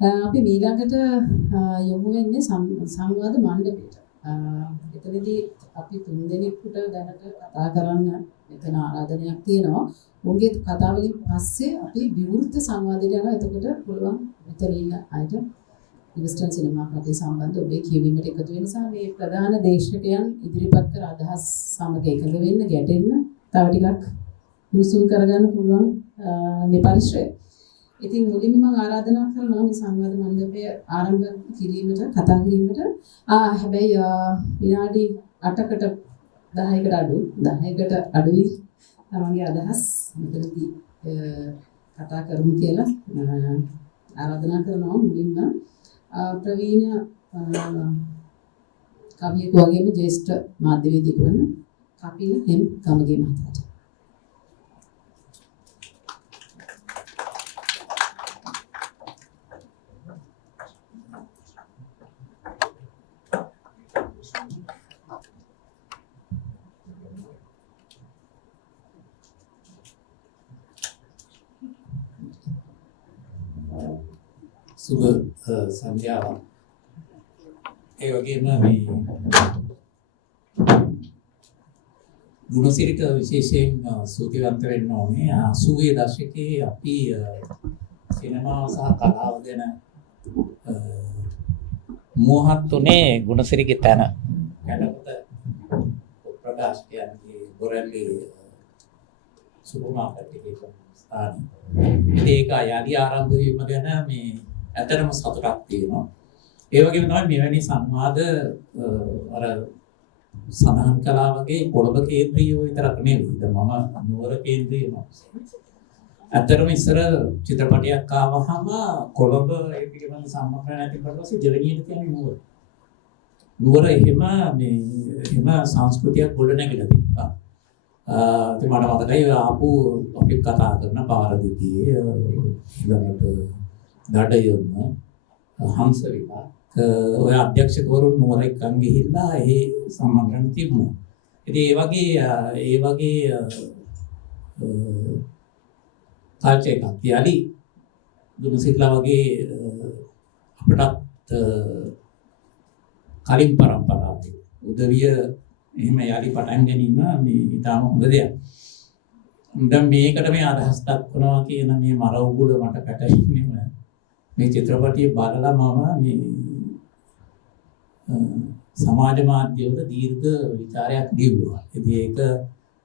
අපි ඊළඟට යොමු වෙන්නේ සංවාද මණ්ඩපයට. එතනදී අපි තුන්දෙනෙකුට දැනට කතා කරන්න එතන ආරාධනයක් තියෙනවා. උන්ගේ කතා වලින් පස්සේ අපි විවෘත සංවාදයට යනවා. එතකොට පුළුවන් මෙතන ඉන්න අයට ඉවස්ටර්න් සිනමා කටේ සම්බන්ධ ඔබේ කියවීමට එකතු වෙන නිසා මේ ප්‍රධාන දේශකයන් ඉදිරිපත් කර අදහස් සමග එකඟ වෙන්න, ගැටෙන්න, තව ටිකක් මුසුම් කරගන්න පුළුවන් මේ පරිශ්‍රය. ඉතින් මුලින්ම මම ආරාධනා කරනවා මේ සංවාද මණ්ඩපය ආරම්භ කිරීමට, කතා කිරීමට. හැබැයි විනාඩි 8කට 10කට අඩුයි තමන්ගේ අදහස් මෙතනදී කතා කරමු කියලා ආරාධනා කරනවා. මුලින්ම ප්‍රවීණ කවියෙකු වගේම ජ්‍යෙෂ්ඨ මාධ්‍යවේදියෙකු වන කපිල එම් ගමගේ මහතාට. සුබ සන්ධ්‍යාවක්. ඒ වගේම මේ ගුණසිරිට විශේෂයෙන් සූතිවන්ත වෙන්න ඕනේ. 80 දශකයේ අපි සිනමාව සහ කලාව ගැන මෝහත් උනේ ගුණසිරිගේ තැන. කැලපත ප්‍රකාශ කියන්නේ ගොරල්ලේ සුපර් මාකට් එකේ ස්ථාන. ඒක යටි ආරම්භ වීම ගැන මේ ඇත්තටම සතුටක් තියෙනවා. ඒ වගේම තමයි මෙවැනි සංවාද අර සඳහන් කළා වගේ කොළඹ කේන්ද්‍රීයව විතරක් නෙවෙයි. දැන් මම නුවර කේන්ද්‍රීයම. ඇත්තටම ඉස්සර චිත්‍රපටයක් ආවහම කොළඹ ඒ පිළිබඳ සම්මත නැති කරලා දෙවෙනියට කියන්නේ නුවර. නුවර එහෙම සංස්කෘතියක් ගොඩ නැගිලා තිබ්බා. මට මතකයි ආපු අපි කතා කරන පාරදිගේ ඊළඟට දඩයොන්න හංසවිලා ඔය අධ්‍යක්ෂකවරුන් නුවර එක්කන් ගිහිල්ලා ඒ සම්මන්ත්‍රණ තිබුණා. ඉතින් ඒ වගේ කල්චර් එකක් තියලි දුනුසිටලා වගේ අපටත් කලින් පරම්පරාවේ උදවිය එහෙම යාලි පටන් ගැනීම මේ ඉතාම හොඳ දෙයක්. දැන් මේකට මේ අදහස් දක්වනවා කියන මේ මර උගුල මට පැටලෙන්නේ මේ චිත්‍රපටිය බලලා මම මේ සමාජ මාධ්‍යවල දීර්ඝ විචාරයක් දීුවා. ඉතින් ඒක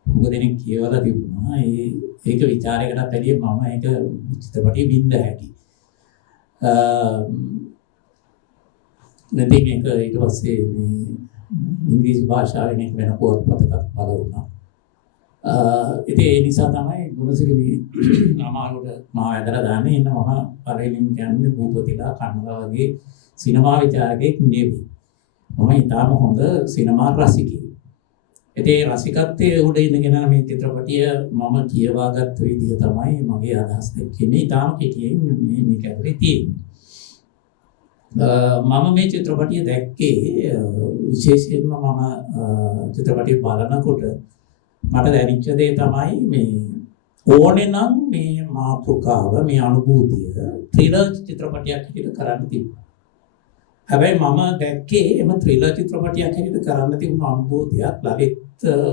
මොකද දෙනෙක් කියවලා තිබුණා. ඒක විචාරයකට පැලිය මම ඒක චිත්‍රපටිය බින්ද හැටි. නැතිනම් ඒක ඊට පස්සේ මේ ඉංග්‍රීසි භාෂාවෙන් එක් වෙන පුවත්පතක් පළ වුණා. ඉතින් ඒ නිසා තමයි ගුණසිරි අමාරුට මාව ඇදලා දාන්නේ. ඉන්න මම පළවෙනිම කියන්නේ භූපතිලා කන්නලා වගේ සිනමා විචාරකෙක් නෙවෙයි. මම ඊටාම හොඳ සිනමා රසිකයෙක්. ඉතින් ඒ රසිකත්වයේ උඩ ඉඳගෙන මේ චිත්‍රපටිය මම කියවාගත්ත විදිහ තමයි මගේ අදහස් දෙකේ මේ ඊටාම කෙටියෙන් මේක ඇතුලේ තියෙන්නේ. මම මේ චිත්‍රපටිය දැක්කේ විශේෂයෙන්ම මම චිත්‍රපටිය බලනකොට මට දැනෙච්ච දේ තමයි මේ ඕනේ නම් මේ මාතෘකාව මේ අනුභූතිය ත්‍රිලර් චිත්‍රපටියක් විදිහට කරන්න තිබුණා. හැබැයි මම දැක්කේ එම ත්‍රිලර් චිත්‍රපටියක් විදිහට කරන්න තිබුණ අනුභූතියක් ලලිත්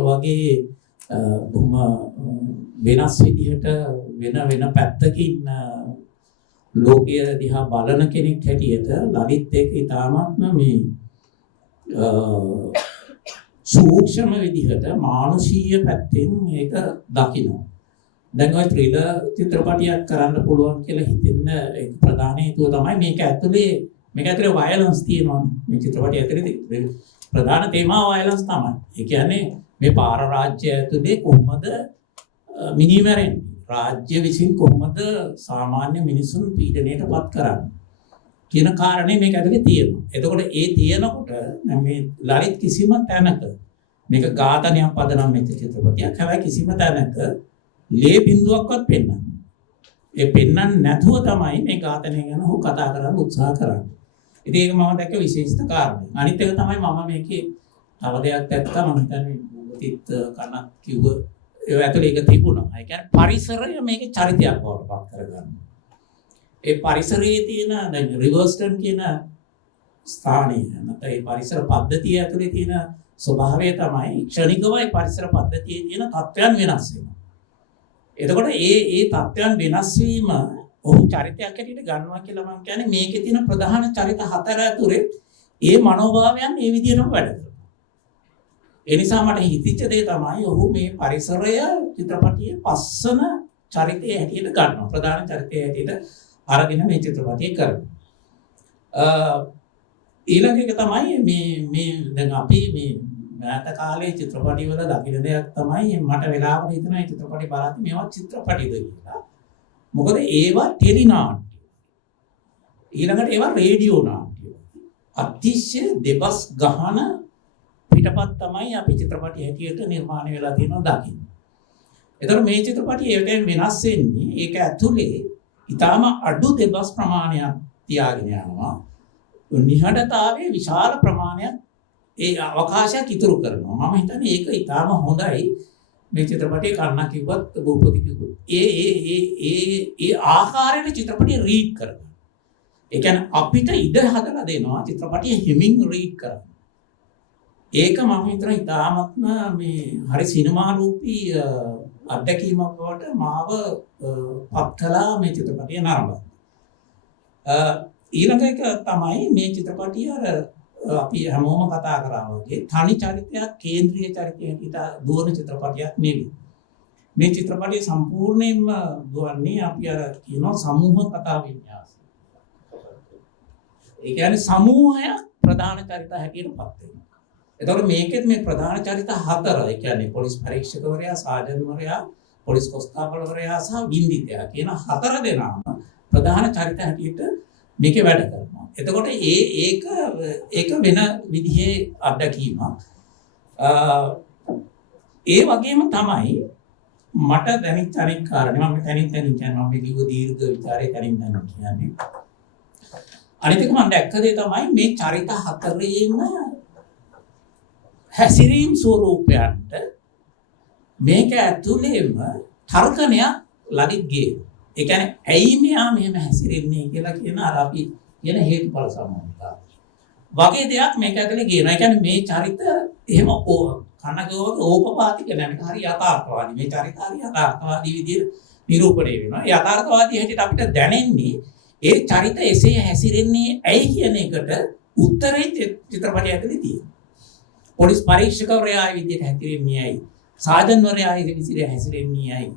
වගේ බොහොම වෙනස් විදිහට වෙන පැත්තකින් ලෝකය දිහා බලන කෙනෙක් හැටියට ලලිත් එක ඉතාමත්ම මේ සූක්ෂම විදිහට මානසික පැත්තෙන් ඒක දකිනවා. දැන් ඔය ත්‍රිලර් චිත්‍රපටියක් කරන්න පුළුවන් කියලා හිතෙන්න ඒක ප්‍රධාන හේතුව තමයි මේක ඇතුලේ වයලන්ස් තියෙනවා. මේ චිත්‍රපටිය ඇතුලේ ප්‍රධාන තේමාව වයලන්ස් තමයි. ඒ කියන්නේ මේ පාර රාජ්‍ය ඇතුලේ කොහොමද මිනිමරෙන්නේ? රාජ්‍ය විසින් කොහොමද සාමාන්‍ය මිනිසුන් පීඩනයටපත් කරන්නේ කියන කාරණේ මේක ඇතුලේ තියෙනවා. එතකොට ඒ තියෙනකොට මේ ලලිත් කිසිම තැනක මේක ඝාතනයක් පදනම් වෙච්ච චිත්‍රපටියක්. හැබැයි කිසිම තැනක ලේ බිඳුවක්වත් පෙන්වන්නේ. ඒ පෙන්වන්නේ නැතුව තමයි මේ ඝාතනය ගැන ඔහු කතා කරන්න උත්සාහ කරන්නේ. ඉතින් ඒක මම දැක්ක විශේෂිත කාරණේ. අනිත් එක තමයි මම මේකේ තව දෙයක් දැක්කා. මම හිතන්නේ භූතිත් කනක් කිව්ව ඒ ඇතුලේ ඒක තිබුණා. ඒ කියන්නේ පරිසරය මේකේ චරිතයක් බවට පත් කරගන්නවා. ඒ පරිසරයේ තියෙන දැන් රිවර්ස්ටන් කියන ස්ථානය නැත්නම් ඒ පරිසර පද්ධතිය ඇතුලේ තියෙන ස්වභාවය තමයි ක්ෂණිකවයි පරිසර පද්ධතියේ තියෙන තත්ත්වයන් වෙනස් වෙනවා. එතකොට ඒ තත්ත්වයන් වෙනස් වීම ඔහු චරිතයක් හැටියට ගන්නවා කියලා මම කියන්නේ මේකේ තියෙන ප්‍රධාන චරිත හතර ඇතුලේ ඒ මනෝභාවයන් ඒ විදිහටම වැඩ කරනවා. ඒ නිසා මට හිතිච්ච දේ තමයි ඔහු මේ පරිසරය චිත්‍රපටියේ පස්සන චරිතයේ හැටියට ගන්නවා. ප්‍රධාන චරිතයේ හැටියට අරගෙන මේ චිත්‍රපටිය කරනවා. ඊළඟ එක තමයි මේ දැන් අපි මේ මෑත කාලේ චිත්‍රපටි වල දකින දෙයක් තමයි මට වෙලාවකට හිතෙනවා මේ චිත්‍රපටි බලද්දි මේවා චිත්‍රපටිද කියලා. මොකද ඒවා ටෙලි නාට්‍ය. ඊළඟට ඒවා රේඩියෝ නාට්‍ය. අතිශය දෙබස් ගහන පිටපත් තමයි අපි චිත්‍රපටි හැටියට නිර්මාණය වෙලා තියෙනවා දකින්න. එතකොට මේ චිත්‍රපටි ඒකෙන් වෙනස් වෙන්නේ ඒක ඇතුලේ ඊටාම අඩු දෙබස් ප්‍රමාණයක් තියාගෙන යනවා. නිහඬතාවයේ විශාල ප්‍රමාණයක් ඒ අවකාශයක් ඉතුරු කරනවා. මම හිතන්නේ ඒක ඊටාම හොඳයි. මේ චිත්‍රපටයේ කන්න කිව්වත් භූපති කිව්වත් ඒ ආකාරයට චිත්‍රපටිය රීඩ් කරනවා. ඒ කියන්නේ අපිට ඉඩ හදලා දෙනවා චිත්‍රපටිය හිමින් රීඩ් කරන්න. ඒක මම හිතනවා ඊටාමත්ම මේ හරි සිනමා රූපී අත්දැකීමක් බවට මාව පත් කළා මේ චිත්‍රපටිය නරඹන්න. ඊළඟ එක තමයි මේ චිත්‍රපටිය අර අපි හැමෝම කතා කරා වගේ තනි චරිතයක් කේන්ද්‍රීය චරිතයකට දුවන චිත්‍රපටියක් නෙවෙයි. මේ චිත්‍රපටිය සම්පූර්ණයෙන්ම දුවන්නේ අපි අර කියනවා සමූහ කතා වින්‍යාසය. ඒ කියන්නේ සමූහයක් ප්‍රධාන චරිත හැටියට පත් වෙනවා. එතකොට මේකෙත් මේ ප්‍රධාන චරිත හතර, ඒ කියන්නේ පොලිස් පරීක්ෂකවරයා, සාජන්වරයා, පොලිස් කොස්තාපල්වරයා සහ වින්දිතයා කියන හතර දෙනාම ප්‍රධාන චරිත හැටියට මේකේ වැඩ කරනවා. එතකොට ඒක වෙන විදිහේ අත්දැකීමක්. ඒ වගේම තමයි මට දැනෙච්ච අනෙක් කාරණේ මම තනින් කියන්නේ මම කිව්ව දීර්ඝ විචාරේ තනින් කියන්නේ. අනිත් එක මම දැක්ක දේ තමයි මේ චරිත හතරේම හැසිරීම් ස්වරූපයන්ට මේක ඇතුළේම තර්කණයක් ලලිත් ගේනවා. ඒ කියන්නේ ඇයි මෙයා මෙහෙම හැසිරෙන්නේ කියලා කියන අර අපි කියන හේතුඵල සම්බන්ධතාවය. වගේ දෙයක් මේක ඇතුලේ ගේනවා. ඒ කියන්නේ මේ චරිත එහෙම කනගෝක ඕපපාතික නැහැ. හරි යථාර්ථවාදී. මේ චරිත හරි යථාර්ථවාදී විදිහට නිරූපණය වෙනවා. ඒ යථාර්ථවාදී හැටියට අපිට දැනෙන්නේ ඒ චරිත එසේ හැසිරෙන්නේ ඇයි කියන එකට උත්තරේ චිත්‍රපටය ඇතුලේ තියෙනවා. පොලිස් පරීක්ෂකවරයා විදිහට හැසිරෙන්නේ ඇයි? සාජන්වරයා විදිහට හැසිරෙන්නේ ඇයි?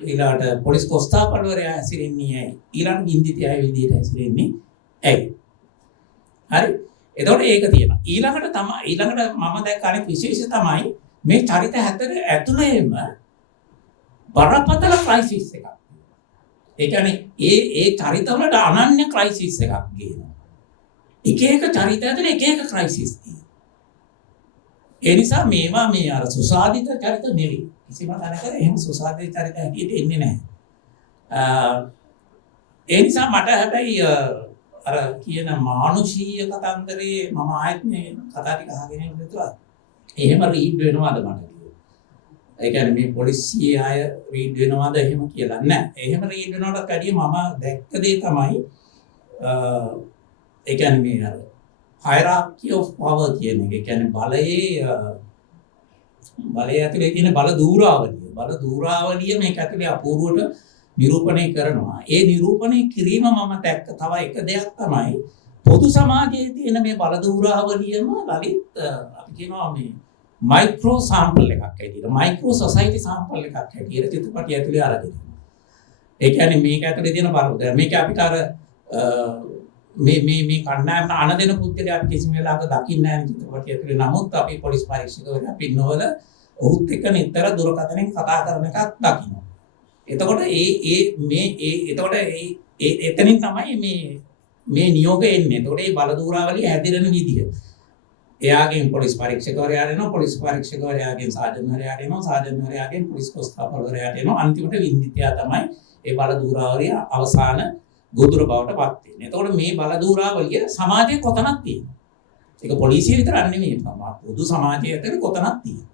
ඊළඟට පොලිස් කොස්තාපල්වරයා හැසිරෙන්නේ ඇයි? ඊළඟ බින්දිතයා විදිහට හැසිරෙන්නේ ඇයි? හරි. එතකොට ඒක තියෙනවා. ඊළඟට මම දැක්ක අනෙක් විශේෂය තමයි මේ චරිත හතර ඇතුළේම බරපතල ක්‍රයිසිස් එකක්. ඒ කියන්නේ ඒ චරිතවලට අනන්‍ය ක්‍රයිසිස් එකක් ගේනවා. එක එක චරිත ඇතුළේ එක එක ක්‍රයිසිස් තියෙනවා. ඒ නිසා මේවා මේ අර සුසාදිත චරිත නෙවෙයි. කිසිම තැනක එහෙම සුසාදිත චරිත හැටියට එන්නේ නැහැ. ඒ නිසා මට හැබැයි අර කියන මානුෂීය කතන්දරේ මම ආයෙත් මේ කතා ටික අහගෙන ඉඳලා එහෙම රීඩ් වෙනවද මට කියලා. ඒ කියන්නේ මේ පොලිසිය අය රීඩ් වෙනවද එහෙම කියලා නෑ. එහෙම රීඩ් වෙනවට කඩිය මම දැක්ක දේ තමයි ඒ කියන්නේ මේ අර hierarchy of power කියන එක. ඒ කියන්නේ බලයේ ඇතුලේ තියෙන බල දූරාවලිය මේක ඇතුලේ අපූර්වට නිරූපණය කරනවා. ඒ නිරූපණය කිරීම මම දැක්ක තව එක දෙයක් තමයි පොදු සමාජයේ තියෙන මේ බල දූරාවලියම ලලිත් අපි කියනවා මේ මයික්‍රෝ සැම්පල් එකක් ඇටියට මයික්‍රෝ සොසයිටි සැම්පල් එකක් ඇටියට චිත්‍රපටිය ඇතුලේ අරගෙන. ඒ කියන්නේ මේක ඇතුලේ තියෙන බල මේක අපිට අර මේ කණ්ඩායමට අණ දෙන පුද්ගලයා අපි කිසිම වෙලාවක දකින්නේ නැහැ චිත්‍රපටිය ඇතුලේ. නමුත් අපි පොලිස් පරීක්ෂකවරයා පින්නවල ඔහුත් එක්ක නිතර දුරකථනයෙන් කතා කරන එකක් දකිනවා. එතකොට එතනින් තමයි මේ නියෝගය එන්නේ. එතකොට මේ බල දූරාවලිය හැදිරෙන විදිය. එයාගෙන් පොලිස් පරීක්ෂකවරයා එනවා, පොලිස් පරීක්ෂකවරයාගෙන් සාජන්වරයාට එනවා, සාජන්වරයාගෙන් පොලිස් කොස්තාපල්වරයාට එනවා. අන්තිමට වින්දිතයා තමයි මේ බල දූරාවලිය අවසාන ගොදුර බවට පත් වෙන්නේ. එතකොට මේ බල දූරාවලිය සමාජයේ කොතනක් තියෙනවා. ඒක පොලිසිය විතරක් නෙමෙයි. පොදු සමාජයේ ඇතුලේ කොතනක් තියෙනවා.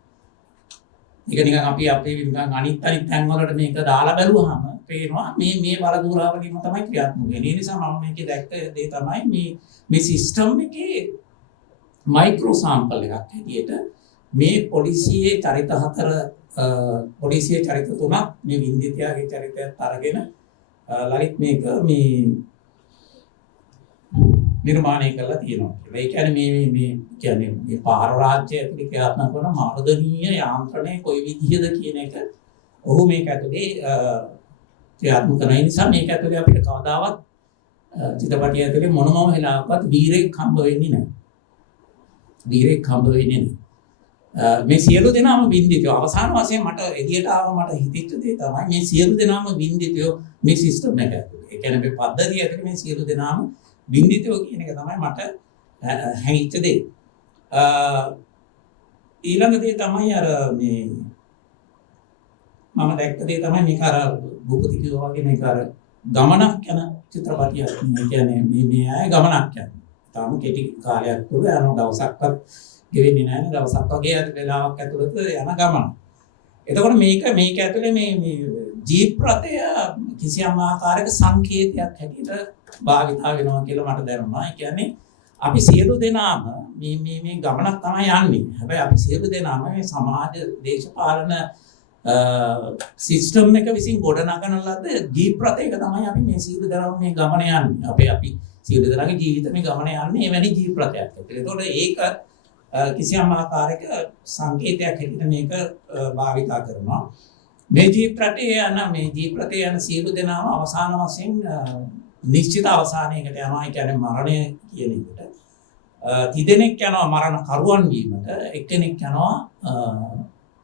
ඒක නිකන් අපි නිකන් අනිත් තැන් වලට මේක දාලා බැලුවාම පේනවා මේ බලධාරාවලින්ම තමයි ක්‍රියාත්මක වෙන්නේ. ඒ නිසා මම මේකේ දැක්ක දේ තමයි මේ සිස්ටම් එකේ මයික්‍රෝ සැම්පල් එකක් හැටියට මේ පොලිසියේ චරිත 4 පොලිසියේ චරිත 3ක් මේ වින්දිතයාගේ චරිතයත් අරගෙන ලලිත් මේක මේ නිර්මාණය කරලා තියෙනවා. ඒ කියන්නේ මේ කියන්නේ මේ පාර රාජ්‍ය ඇතුලේ ක්‍රියාත්මක වන මාර්ගදීය යාන්ත්‍රණය කොයි විදිහද කියන එක ඔහු මේක ඇතුලේ ක්‍රියාත්මක කරන නිසා මේක ඇතුලේ අපිට කවදාවත් චිත්‍රපටය ඇතුලේ මොනම වෙලාවකවත් වීරෙක් හම්බ වෙන්නේ නැහැ. වීරෙක් හම්බ වෙන්නේ නැහැ. මේ සියලු දෙනාම වින්දිතයෝ අවසාන වශයෙන් මට එළියට ආව මට හිතෙච්ච දේ තමයි මේ සියලු දෙනාම වින්දිතයෝ මේ සිස්ටම් එක ඇතුලේ. ඒ කියන්නේ මේ පද්ධතිය ඇතුලේ මේ සියලු දෙනාම වින්දිතයෝ කියන එක තමයි මට හැඟිච්ච දේ. ඊළඟ දේ තමයි අර මේ මම දැක්ක දේ තමයි මේක අර භූපති කිව්වා වගේ මේක අර ගමනක් යන චිත්‍රපටියක්. ඒ කියන්නේ මේ අය ගමනක් යනවා. තාම කෙටි කාලයක් තුළ යන දවසක්වත් ගෙවෙන්නේ නැහැ. දවසක් වගේ වෙලාවක් ඇතුළත යන ගමන. එතකොට මේක ඇතුලේ මේ ජීප් රථය කිසියම් ආකාරයක සංකේතයක් හැටියට භාවිතා වෙනවා කියලා මට දැනුණා. ඒ කියන්නේ අපි සියලු දෙනාම මේ ගමනක් තමයි යන්නේ. හැබැයි අපි සියලු දෙනාම මේ සමාජ දේශපාලන සිස්ටම් එක විසින් ගොඩනගන ලද ජීප් රථයක තමයි අපි මේ සියලු දෙනාම මේ ගමන යන්නේ. අපි සියලු දෙනාගේ ජීවිත මේ ගමන යන්නේ එවැනි ජීප් රථයක්. ඒතකොට ඒක කිසියම් ආකාරයක සංකේතයක් හැටියට මේක භාවිතා කරනවා. මේ ජීප් රථයේ යන සියලු දෙනාම අවසාන වශයෙන් නිශ්චිත අවසානයකට යනවා. ඒ කියන්නේ මරණය කියන එකට. තිදෙනෙක් යනවා මරණ කරුවන් වීමට, එක්කෙනෙක් යනවා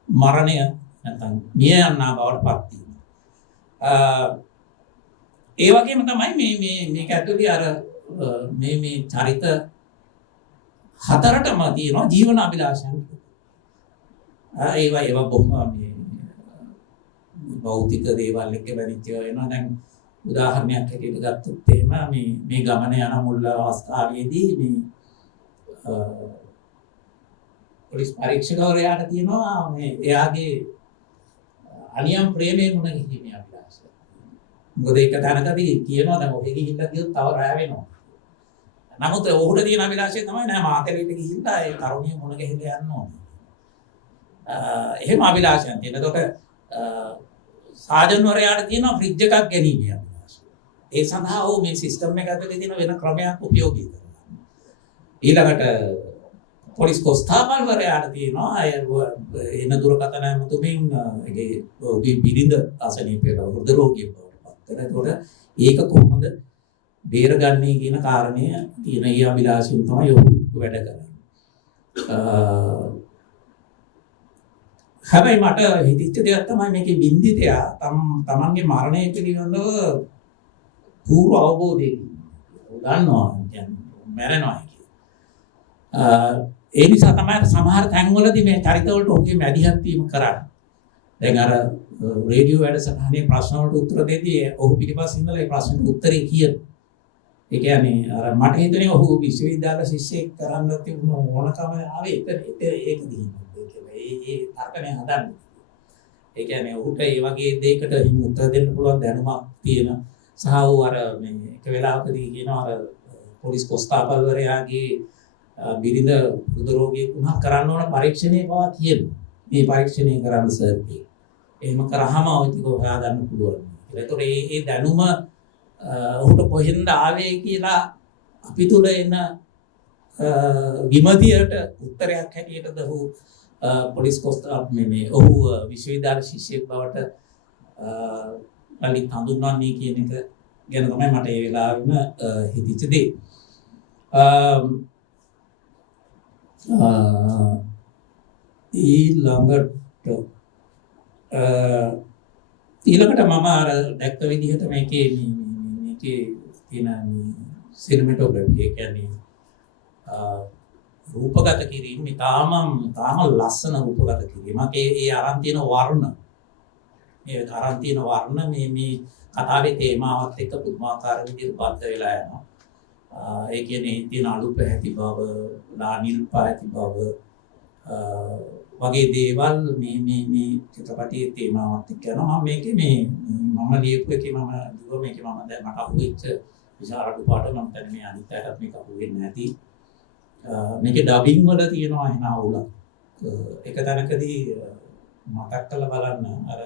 මරණය නැත්නම් මිය යනා බවට පත් වීම. ඒ වගේම තමයි මේක ඇතුලේ අර මේ චරිත හතරටම තියෙනවා ජීවන අභිලාෂයන්. ඒවා බොහොම මේ භෞතික දේවල් එක්ක බැඳිච්ච වෙනවා. දැන් උදාහරණයක් හැටියට ගත්තොත් එහෙම මේ ගමන යන මුල් අවස්ථාවේදී මේ පොලිස් පරීක්ෂකවරයාට තියෙනවා මේ එයාගේ අනියම් ප්‍රේමයේ මුණ ගැහිීමේ අභිලාෂය. මොකද ඒක දැනගදී කියනවා දැන් ඔහෙ ගිහිල්ලා ගියොත් තව රැ වෙනවා. නමුත් ඔහුට තියෙන අභිලාෂය තමයි නෑ මාතලෙට ගිහිල්ලා ඒ තරුණිය මුණ ගැහිලා යන්න ඕනේ. එහෙම අභිලාෂයන් තියෙන. එතකොට සාජන්වරයාට තියෙනවා ෆ්‍රිජ් එකක් ගැනීමේ අභිලාෂය. ඒ සඳහා ඔහු මේ සිස්ටම් එක ඇතුලේ තියෙන වෙන ක්‍රමයක් උපයෝගී කරනවා. ඊළඟට පොලිස් කොස්තාපල්වරයාට තියෙනවා එන දුරකථන ඇමතුමින් ඒගේ බිරිඳ අසනීපයට වෘද්ධ රෝගියෙක් බවට පත් කරනවා. එතකොට ඒක කොහොමද බේරගන්නේ කියන කාරණය තියෙන ඒ අභිලාෂයෙන් තමයි ඔහු වැඩ කරන්නේ. හැබැයි මට හිතෙච්ච දෙයක් තමයි මේකේ බින්දිතයා තමන්ගේ මරණය පිළිබඳව පූර්ව අවබෝධයකින් දන්නවා කියන්නේ මැරෙනවා කියලා. ඒ නිසා තමයි සමහර තැන්වලදී මේ චරිතවලට ඔහුගේ මැදිහත් වීම කරන්නේ. දැන් අර රේඩියෝ වැඩසටහනේ ප්‍රශ්න වලට උත්තර දෙදී ඔහු පිටිපස්ස ඉඳලා ඒ ප්‍රශ්නෙට උත්තරේ කියනවා. ඒ කියන්නේ අර මට හිතෙන්නේ ඔහු විශ්වවිද්‍යාල ශිෂ්‍යෙක් කරන්න තිබුණ ඕනකම ආවේ ඒක දිහින්. ඒ තර්කණය හදන්නේ. ඒ කියන්නේ ඔහුට ඒ වගේ දෙයකට හිම උත්තර දෙන්න පුළුවන් දැනුමක් තියෙන සහ ඔහු අර මේ එක වෙලාවකදී කියනවා අර පොලිස් කොස්තාපල්වරයාගේ බිරිඳ වෘද්ධ රෝගියෙක් වුණා කරන්න ඕන පරීක්ෂණේ පවා කියනවා. මේ පරීක්ෂණය කරන්න සර් කියලා. එහෙම කරාම ඔය ටික හොයාගන්න පුළුවන්. ඒතකොට මේ දැනුම ඔහුට කොහෙන්ද ආවේ කියලා අපි තුල එන විමතියට උත්තරයක් හැටියටද ඔහු පොලිස් මේ ඔහු විශ්වවිද්‍යාල ශිෂ්‍යයෙක් බවට ලලිත් හඳුන්වන්නේ කියන එක ගැන තමයි මට ඒ වෙලාවෙම හිතිච්ච දේ. ඊළඟට මම අර දැක්ක විදිහට මේකේ තියෙන සිනමැටෝග්‍රැෆි ඒ කියන්නේ රූපගත කිරීම තාම ලස්සන රූපගත කිරීමක්. ඒ අරන් තියෙන වර්ණ මේ කතාවේ තේමාවත් එක්ක පුදුමාකාර විදිහට බද්ධ වෙලා යනවා. ඒ කියන්නේ තියෙන අලු පැහැති බව, නානිල් පැහැති බව, වගේ දේවල් මේ චිත්‍රපටයේ තේමාවත් එක්ක යනවා. මම මේකේ මම ලියපු එකේ මම දුව මේකේ මම දැන් මට අහුවෙච්ච විශාල අඩුපාඩු මම දැන් මේ අනිත් අයටත් මේක අහුවෙන්නේ නැති. මේකේ ඩබින් වල තියෙනවා එන අවුලක්. එක තැනකදී මතක් කරලා බලන්න අර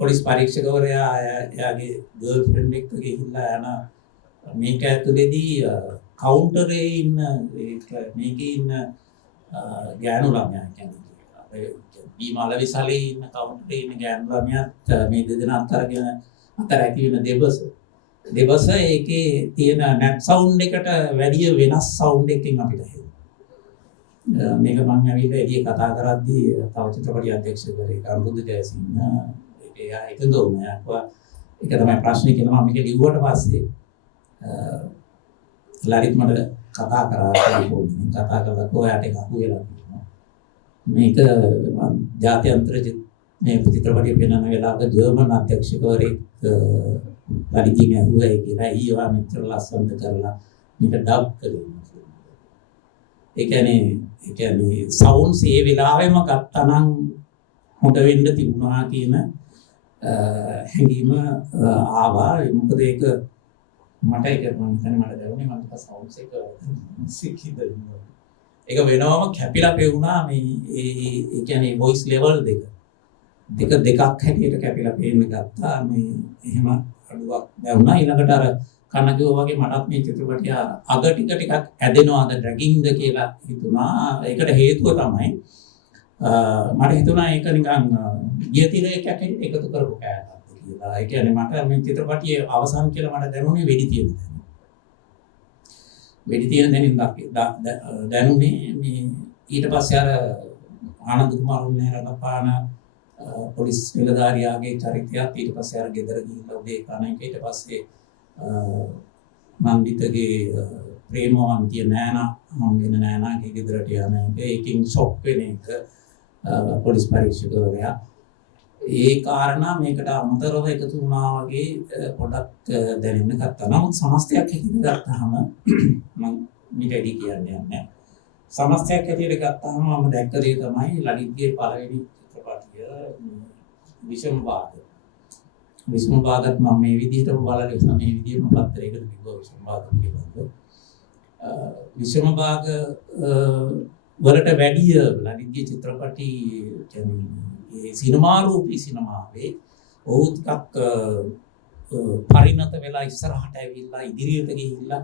පොලිස් පරීක්ෂකවරයා එයාගේ ගර්ල්ෆ්‍රෙන්ඩ් එක්ක ගිහිල්ලා යන මේක ඇතුලේදී කවුන්ටරේ ඉන්න මේකේ ඉන්න ගෑනු ළමයා කියන්නේ බීමාල විසලේ ඉන්න කවුන්ටරේ ඉන්න ගෑනු ළමයාත් මේ දෙදෙනා අතර ඇති වෙන දෙබස ඒකේ තියෙන නැට් සවුන්ඩ් එකට වැඩිය වෙනස් සවුන්ඩ් එකකින් අපිට හෙව්වා. මේක මම ඇවිල්ලා එළිය කතා කරද්දී තව චිත්‍රපටි අධ්‍යක්ෂකවරයෙක් අනුරුද්ධ ජයසිංහ එයා එකද වුණා. ඒක තමයි ප්‍රශ්නේ කියලා මම මේක ලිව්වට පස්සේ ලරිත් මට කතා කරා ටෙලිෆෝන් කතා කරලා කොහාට එක අහුවෙලා තියෙනවා. මේක ජාත්‍යන්තර මේ චිත්‍රපටිය පෙන්වන වෙලාවක ජර්මන් අධ්‍යක්ෂකවරයෙක් පරිදි ඇහුවයි කියලා ඊවා මෙච්චර ලස්සනට කරලා මේක ඩබ් කළේ. ඒ කියන්නේ සවුන්ඩ්ස් ඒ වෙලාවෙම ගත්තා නම් හොඳ වෙන්න තිබුණා කියන හැඟීම ආවා. මොකද ඒක මට ඒක මම හිතන්නේ මට දැනුනේ මම සවුන්ඩ්ස් එක සිකිද ඒක වෙනවම කැපිලා පෙවුණා මේ ඒ කියන්නේ වොයිස් ලෙවල් දෙකක් හැටියට කැපිලා පේන්න ගත්තා. මේ එහෙම අඩුවක් දැනුණා. ඊළඟට අර කන්න කිව්වා වගේ මටත් මේ චිත්‍රපටිය අග ටිකක් ඇදෙනවාද ඩ්‍රැගින්ද කියලා හිතුණා. ඒකට හේතුව තමයි මට හිතුණා ඒක නිකන් ගියතිරයක් හැටියට එකතු කරපු කෑල්ලක් කියලා. ඒ කියන්නේ මට මේ චිත්‍රපටියේ අවසන් කියලා මට දැනුනේ වෙඩි තියෙන දැනින් දැනුනේ මේ ඊට පස්සේ අර ආනන්ද කුමාරුන් හැරපාන පොලිස් නිලධාරියාගේ චරිතයත් ඊට පස්සේ අර ගෙදර ගිහිල්ලා උදේ කන එක ඊට පස්සේ මන්දිතගේ ප්‍රේමවන්තිය නෑනා මම වෙන නෑනාගේ ගෙදරට යන එක ඒකින් ෂොක් වෙන එක පොලිස් පරීක්ෂකවරයා ඒ කාරණා මේකට අමතරව එකතු වුණා වගේ පොඩක් දැනෙන්න ගත්තා. නමුත් සමස්තයක් හැටියට ගත්තාම මම මේකයි කියන්නේ නැහැ. සමස්තයක් හැටියට ගත්තාම මම දැක්ක දේ තමයි ලලිත්ගේ පළවෙනි චිත්‍රපටිය විෂම භාගත් මම මේ විදිහටම බලලා මේ විදිහටම පත්‍රයකට තිබ්බා විෂම භාග පිළිබඳව. විෂම භාග වලට වැඩිය ලලිත්ගේ චිත්‍රපටි කියන්නේ සිනමා රූපී සිනමාවේ ඔහු ටිකක් පරිණත වෙලා ඉස්සරහට ඇවිල්ලා ඉදිරියට ගිහිල්ලා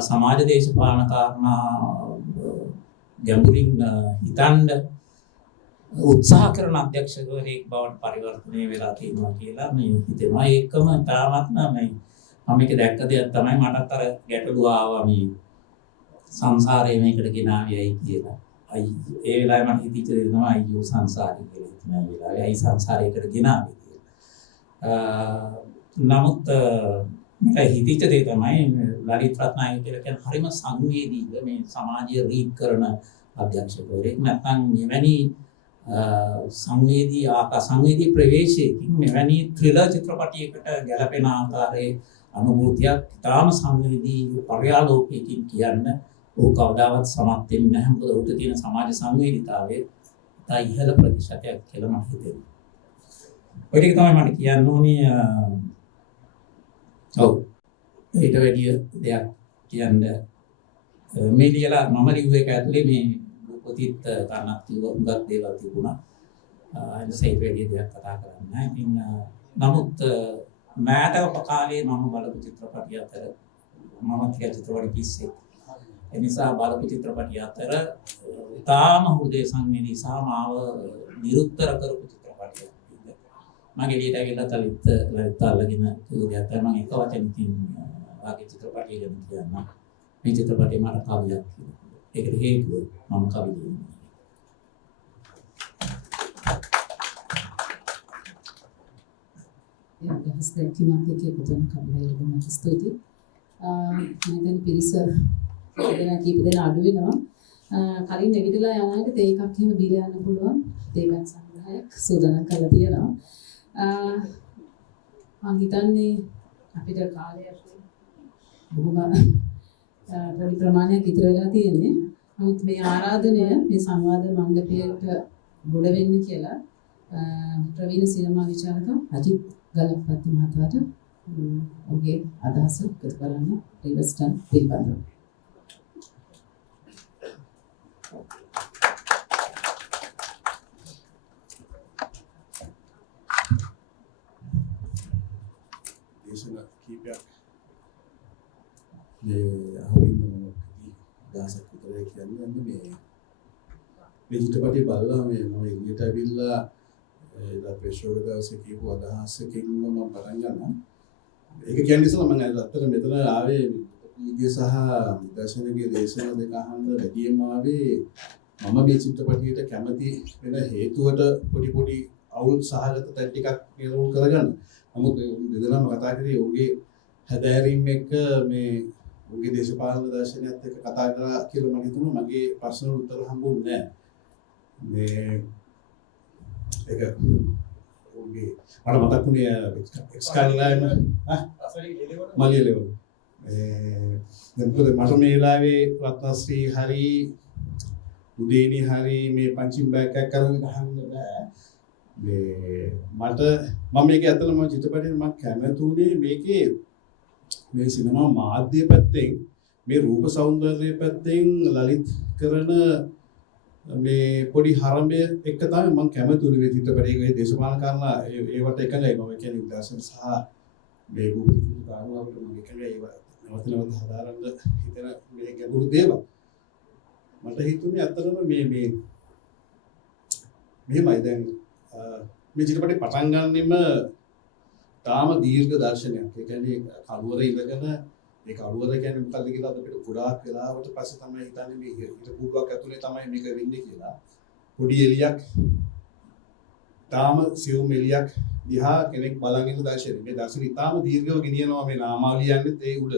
සමාජ දේශපාලන කාරණා ගැඹුරින් හිතන්න උත්සාහ කරන අධ්‍යක්ෂකවරයෙක් බවට පරිවර්තනය වෙලා තියෙනවා කියලා මේ හිතෙනවා. ඒකම තාමත් මම මේක දැක්ක දෙයක් තමයි මටත් අර ගැටලුව ආවා මේ සංසාරේ මේකට ගෙනාවියයි කියලා. ඒ වෙලාවේ මට හිතෙච්ච දේ තමයි අයියෝ සංසාරේ කියලා. මේ වෙලාවේ අයි සංසාරයකට ගෙනාවේ කියලා. නමුත් මට හිතෙච්ච දේ තමයි ලලිත් රත්නායක කියලා කියන හරිම සංවේදීව මේ සමාජය රීඩ් කරන අධ්‍යක්ෂකවරයෙක්. නැත්නම් මෙවැනි සංවේදී ප්‍රවේශයකින් මෙවැනි ත්‍රිලර් චිත්‍රපටයකට ගැලපෙන ආකාරයේ අනුභූතියක් තාම සංවේදී පර්යාලෝකයකින් කියන්න ඔහු කවදාවත් සමත් වෙන්නේ නැහැ. මොකද ඔහුට තියෙන සමාජ සංවේදීතාවයේ තා ඉහළ ප්‍රතිශතයක් කියලා මට හිතෙනවා. ඔය ටික තමයි මට කියන්න ඕනේ. ඔව් ඊට වැඩි දෙයක් කියන්න මේ ලියලා මම ලිව්ව එක ඇතුලේ මේ පොතිත් කන්නක් තිබුණා දේවල් තිබුණා. ඒක වැඩි දෙයක් කතා කරන්න නැහැ. ඉතින් නමුත් මෑත කාලේ මම බලපු චිත්‍රපටි අතර මම තිය චිත්‍රපටි කිස්සේ ඒ නිසා බලපු චිත්‍රපටි අතර තාම හෘදේ සංවේදී සහ මාව නිරුත්තර කරපු චිත්‍රපටියක්. මගේ එළියට ඇවිල්ලා ලලිත් අල්ලගෙන කිව්වා තමයි මම එක වචනකින් වාගේ චිත්‍රපටිය ගැන කියන්න. මේ චිත්‍රපටිය මට කවියක් කියලා. ඒකට හේතුව මම කවි ලියන්නේ. දහස් දෙකකින් කියපු තුන කවිය මම ස්තුතියි. මම දැන් පිරිස කීප දෙනා අඩු වෙනවා. කලින් නැගිටලා යන අයට තේ එකක් එහෙම බීලා යන්න පුළුවන්. තේ පැන් සංග්‍රහයක් සූදානම් කරලා තියෙනවා. මම හිතන්නේ අපිට කාලය බොහොම පොඩි ප්‍රමාණයක් ඉතුරු වෙලා තියෙන්නේ. මම නමුත් මේ ආරාධනය මේ සංවාද මණ්ඩපයට ගොඩ වෙන්න කියලා ප්‍රවීණ සිනමා විචාරක අජිත් ගලපති මහතාට ඔහුගේ අදහස එකතු කරන්න රිවර්ස්ටන් පිළිබඳව. දේශන කීපයක් මේ අහමින් දහසක් විතර කියන්නේ මේ චිත්‍රපටි බලලා මම එළියට ඇවිල්ලා ඒ ප්‍රේක්ෂක දවසේ කියපු අදහසකින් මම පටන් ගන්නවා. ඒක කියන්නේ ඉතින් මම අතට මෙතන ආවේ ඊගේ සහ දර්ශනගේ දේශන දෙක අහන්න වැඩිම ආවේ මම මේ චිත්‍රපටියට කැමති වෙන හේතුවට පොඩි අවුල් සහගත තැන් ටිකක් නිරූප කරගන්න. නමුත් දෙදෙනාම කතා කරේ ඔහුගේ හැදෑරීම් එක්ක මේ ඔහුගේ දේශපාලන දර්ශනයත් එක්ක කතා කරා කියලා මම හිතනවා මගේ ප්‍රශ්නවලට උත්තර හම්බුනේ නැහැ. මේ ඒක ඔහුගේ මට මතක් වුණේ එක්ස්කර්ලයින් මලිය ලෙවල්. දැන් මට මේ වෙලාවේ රත්නශ්‍රී හරි උදේනි හරි මේ පංචිම් බෑග් එකක් අරගෙන ගහන්න බෑ. මට මම මේක ඇත්තටම මම චිත්‍රපටයේ මම කැමතුනේ මේකේ මේ සිනමා මාධ්‍ය පැත්තෙන් මේ රූප සෞන්දර්ය පැත්තෙන් ලලිත් කරන මේ පොඩි හරඹය එක තමයි මම කැමතුනේ මේ චිත්‍රපටයේ දේශපාලන කාරණා ඒවට එකඟයි මම කියන්නේ දර්ශන සහ මේ භූමික කාරණාවට මම එකඟයි ඒවා නැවත හදාරන්න හිතන මේ ගැඹුරු දේවල් මට හිතුනේ ඇත්තටම මෙහෙමයි දැන් මේ චිත්‍රපටේ පටන් ගන්නෙම තාම දීර්ඝ දර්ශනයක්. ඒ කියන්නේ කළුවර ඉඳගෙන මේ කළුවර කියන්නේ මොකක්ද කියලා අපිට ගොඩාක් වෙලාවට පස්සේ තමයි හිතන්නේ මේ ඊට පුඩුවක් ඇතුලේ තමයි මේක වෙන්නේ කියලා. පොඩි එලියක් තාම සියුම් එලියක් දිහා කෙනෙක් බලන් ඉන්න දර්ශනය. මේ දර්ශනය තාම දීර්ඝව ගෙනියනවා මේ නාමාවලිය යන්නේ ඒ උඩ.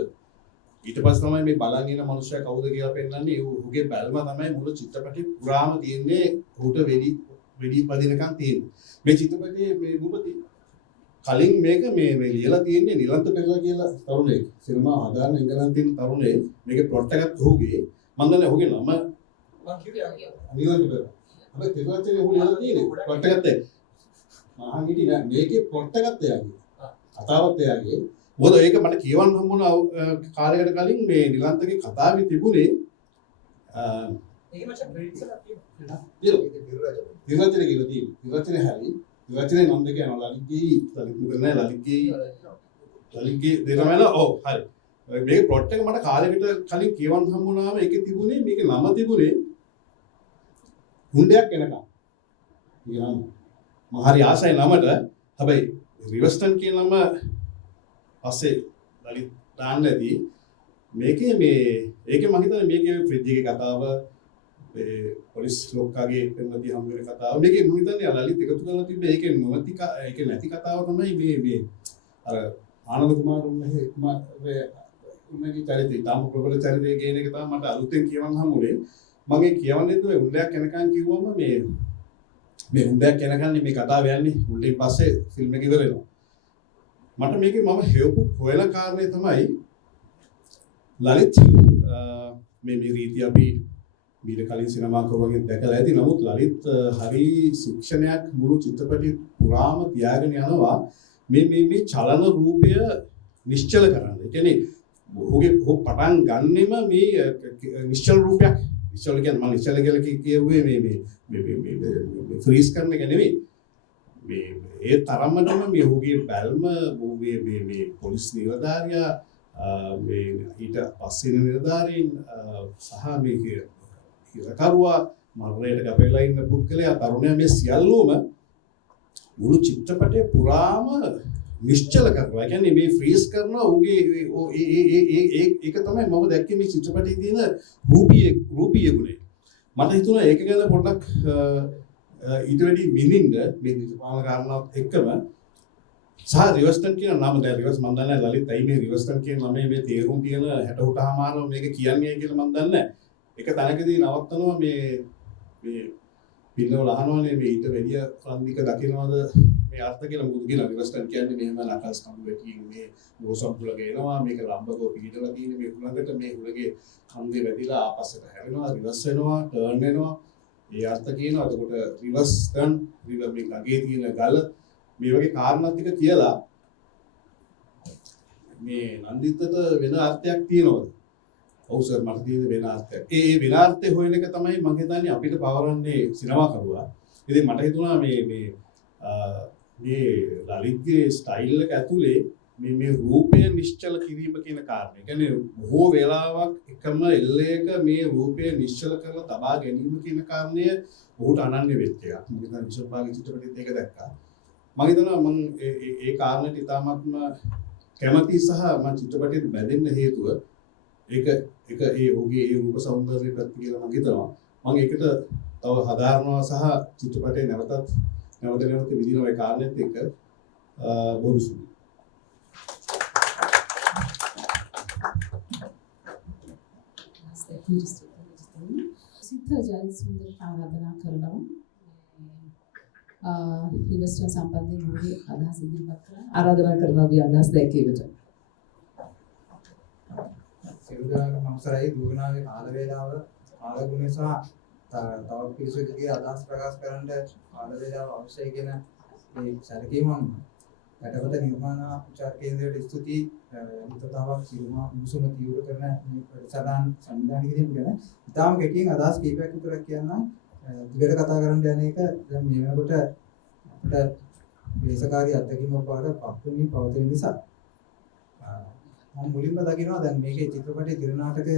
ඊට පස්සේ තමයි මේ බලන් ඉන්න මනුස්සයා කවුද කියලා පෙන්නන්නේ. ඔහුගේ බැල්ම තමයි මුළු චිත්‍රපටේ පුරාම තියෙන්නේ. ඔහුට වෙඩි පදිනකම් තියෙන්නේ. මේ චිත්‍රපටයේ මේ මුපති කලින් මේක මේ ලියලා තියෙන්නේ නිලන්ත පෙරලා කියලා තරුණයෙක්. සිනමා හදාන්න එංගලන්තේ තරුණයෙක්. මේකේ ප්ලොට් එකත් ඔහුගේ. මම දන්නේ ඔහුගේ නම මම කිව්වේ නිලන්ත පෙරලා. අපි තිරුවචනේ ඔහු ලියලා තියෙන්නේ ප්ලොට් එකත් එක්ක. මහන් හිටියේ නෑ මේකේ ප්ලොට් එකත් එයාගේ. කතාවත් එයාගේ. මොකද ඒක මට කියවන්න හම්බුණා කාලයකට කලින් මේ නිලන්තගේ කතාවේ තිබුණේ ඒක මචං ක්‍රෙඩිට්ස් එකක් තියෙනවා. තිරුවචනේ කියලා තියෙන්නේ. තිරුවචනේ හැරි තිරුවචනේ නම් දෙක යනවා ලලිත්ගේ දෙනමල ඔව් හරි. මේ ප්ලොට් එක මට කාලයකට කලින් කියවන්න හම්බුණාම ඒකේ තිබුණේ මේකේ නම තිබුණේ හුණ්ඩයක් එනකම්. ඊනම් මම හරි ආසයි නමට. හැබැයි රිවර්ස්ටන් කියන නම පස්සේ ලලිත් දාන්න ඇති. මේකේ ඒකේ මම හිතන්නේ මේකේ ෆ්‍රිජ් එකේ කතාව පොලිස් ලොක්කාගේ පෙම්වතිය හම් වෙන කතාව මේකේ මම හිතන්නේ ලලිත් එකතු කරලා තිබ්බේ ඒකේ ඒකේ නැති කතාව තමයි මේ අර ආනන්ද කුමාරුන්ගේ උන්ගේ චරිතය තාම ප්‍රබල චරිතය කියන එක තමයි මට අලුතෙන් කියවන්න හම්බුනේ. මගේ කියවන්නේ මේ උණ්ඩයක් යනකම් කිව්වම මේ උණ්ඩයක් යනකම් මේ කතාව යන්නේ උණ්ඩෙන් පස්සේ ෆිල්ම් එක ඉවර වෙනවා. මට මේකේ මම හේවපු හොයන කාරණේ තමයි ලලිත් මේ රීතිය අපි මීට කලින් සිනමා කරුවගෙන් දැකලා ඇති. නමුත් ලලිත් හරි ශික්ෂණයක් මුළු චිත්‍රපටි පුරාම තියාගෙන යනවා මේ චලන රූපය නිශ්චල කරන්න. ඒ කියන්නේ ඔහුගේ පටන් ගන්නෙම මේ නිශ්චල රූපයක්. නිශ්චල කියන්නේ මම නිශ්චල කියලා කියුවේ මේ ෆ්‍රීස් කරන එක නෙවෙයි. ඒ තරමටම මේ ඔහුගේ බැල්ම මේ පොලිස් නිලධාරියා මේ ඊට පස්සේ නිලධාරීන් සහ මේ හිරකරුවා මරණයට ගපෙලා ඉන්න පුද්ගලයා තරුණයා මේ සියල්ලම මුළු චිත්‍රපටයේ පුරාම නිශ්චල කරනවා. ඒ කියන්නේ මේ ෆ්‍රීස් කරනවා උගේ ඒක තමයි මම දැක්කේ මේ චිත්‍රපටයේ තියෙන රූපීය ගුණය. මට හිතුණා ඒක ගැන පොඩ්ඩක් ඊට වැඩි විඳින්න මේ දේශපාලන කාරණාවත් එක්කම සහ රිවර්ස්ටන් කියන නම දැන් රිවර්ස් මම දන්නේ නැහැ ලලිත් ඇයි මේ රිවර්ස්ටන් කියන නමේ මේ තේරුම් තියෙන 60-60මාරව මේක කියන්නේ කියලා මම දන්නේ නැහැ. එක තැනකදී නවත්තනවා මේ පින්නවල අහනවනේ මේ ඊට වැඩිය රන්දික දකින්නවද මේ අර්ථ කියලා මොකද කියන රිවර්ස්ටන් කියන්නේ මෙහෙම නකල්ස් කම්බු වැටින් මේ මොසම් පුල ගේනවා මේක ලම්බකෝ පිටලා තියෙන මේ හුලඟට මේ හුලගේ කම්බේ වැදිලා ආපස්සට හැරෙනවා රිවර්ස් වෙනවා ටර්න් වෙනවා ඒ අර්ථ කියනවා එතකොට රිවර්ස් ටර්න් රිවර් මේ ගගේ තියෙන ගල මේ වගේ කාරණා ටික කියලා මේ නන්දිතට වෙන අර්ථයක් තියෙනවද ඔව් සර් මට තියෙන වෙන අර්ථයක් ඒ වෙන අර්ථය හොයන එක තමයි මම හිතන්නේ අපිට පවරන්නේ සිනමා කරුවා ඉතින් මට හිතුණා මේ ලලිත්ගේ ස්ටයිල් එක ඇතුලේ මේ රූපය නිශ්චල කිරීම කියන කාරණය. ඒ කියන්නේ බොහෝ වෙලාවක් එකම එල්ලයක මේ රූපය නිශ්චල කරලා තබා ගැනීම කියන කාරණය ඔහුට අනන්‍ය වෙච්ච එකක්. මම හිතන්නේ විශ්වපාගේ චිත්‍රපටයේත් ඒක දැක්කා. මම හිතනවා මම ඒ කාරණේට ඉතාමත්ම කැමැති සහ මම චිත්‍රපටයට බැඳෙන්න හේතුව ඒක ඒ ඔහුගේ ඒ රූප සෞන්දර්යය පැත්ත කියලා මම හිතනවා. මම ඒකට තව හදාරනවා සහ චිත්‍රපටයේ නැවත විදින ඔය කාරණෙත් එක්ක බොරුසුයි. සිත ජයසුන්දර ආරාධනා කරනවා රිවර්ස්ටන් සම්බන්ධයෙන් මොකද අදහස් ඉදිරිපත් කරලා ආරාධනා කරනවා අපි අදහස් දැක්වීමට. සිරුදාගම අවසරයි දුවනාවේ කාල වේලාව කාල ගුණය සහ තවත් පිරිසකගේ අදහස් ප්‍රකාශ කරන්න කාල වේලාව අවශ්‍යයි කියන මේ සැලකීම යටපත නිර්මාණ උචාර කේන්ද්‍රයට ස්තුතියි හිතතාවක් සිරුමා මුසුම තීව්‍ර කරන මේ ප්‍රතිසදාන් සංවිධානය කිරීම ගැන ඉතාම කෙටියෙන් අදහස් කිහිපයක් විතරක් කියන්නම් දිගට කතා කරන්න යන එක දැන් මේ වෙනකොට අපිට වේසකාරී අත්දැකීමක් බවට පත්වෙමින් පවතින නිසා මම මුලින්ම දකිනවා දැන් මේකේ චිත්‍රපටයේ තිර නාටක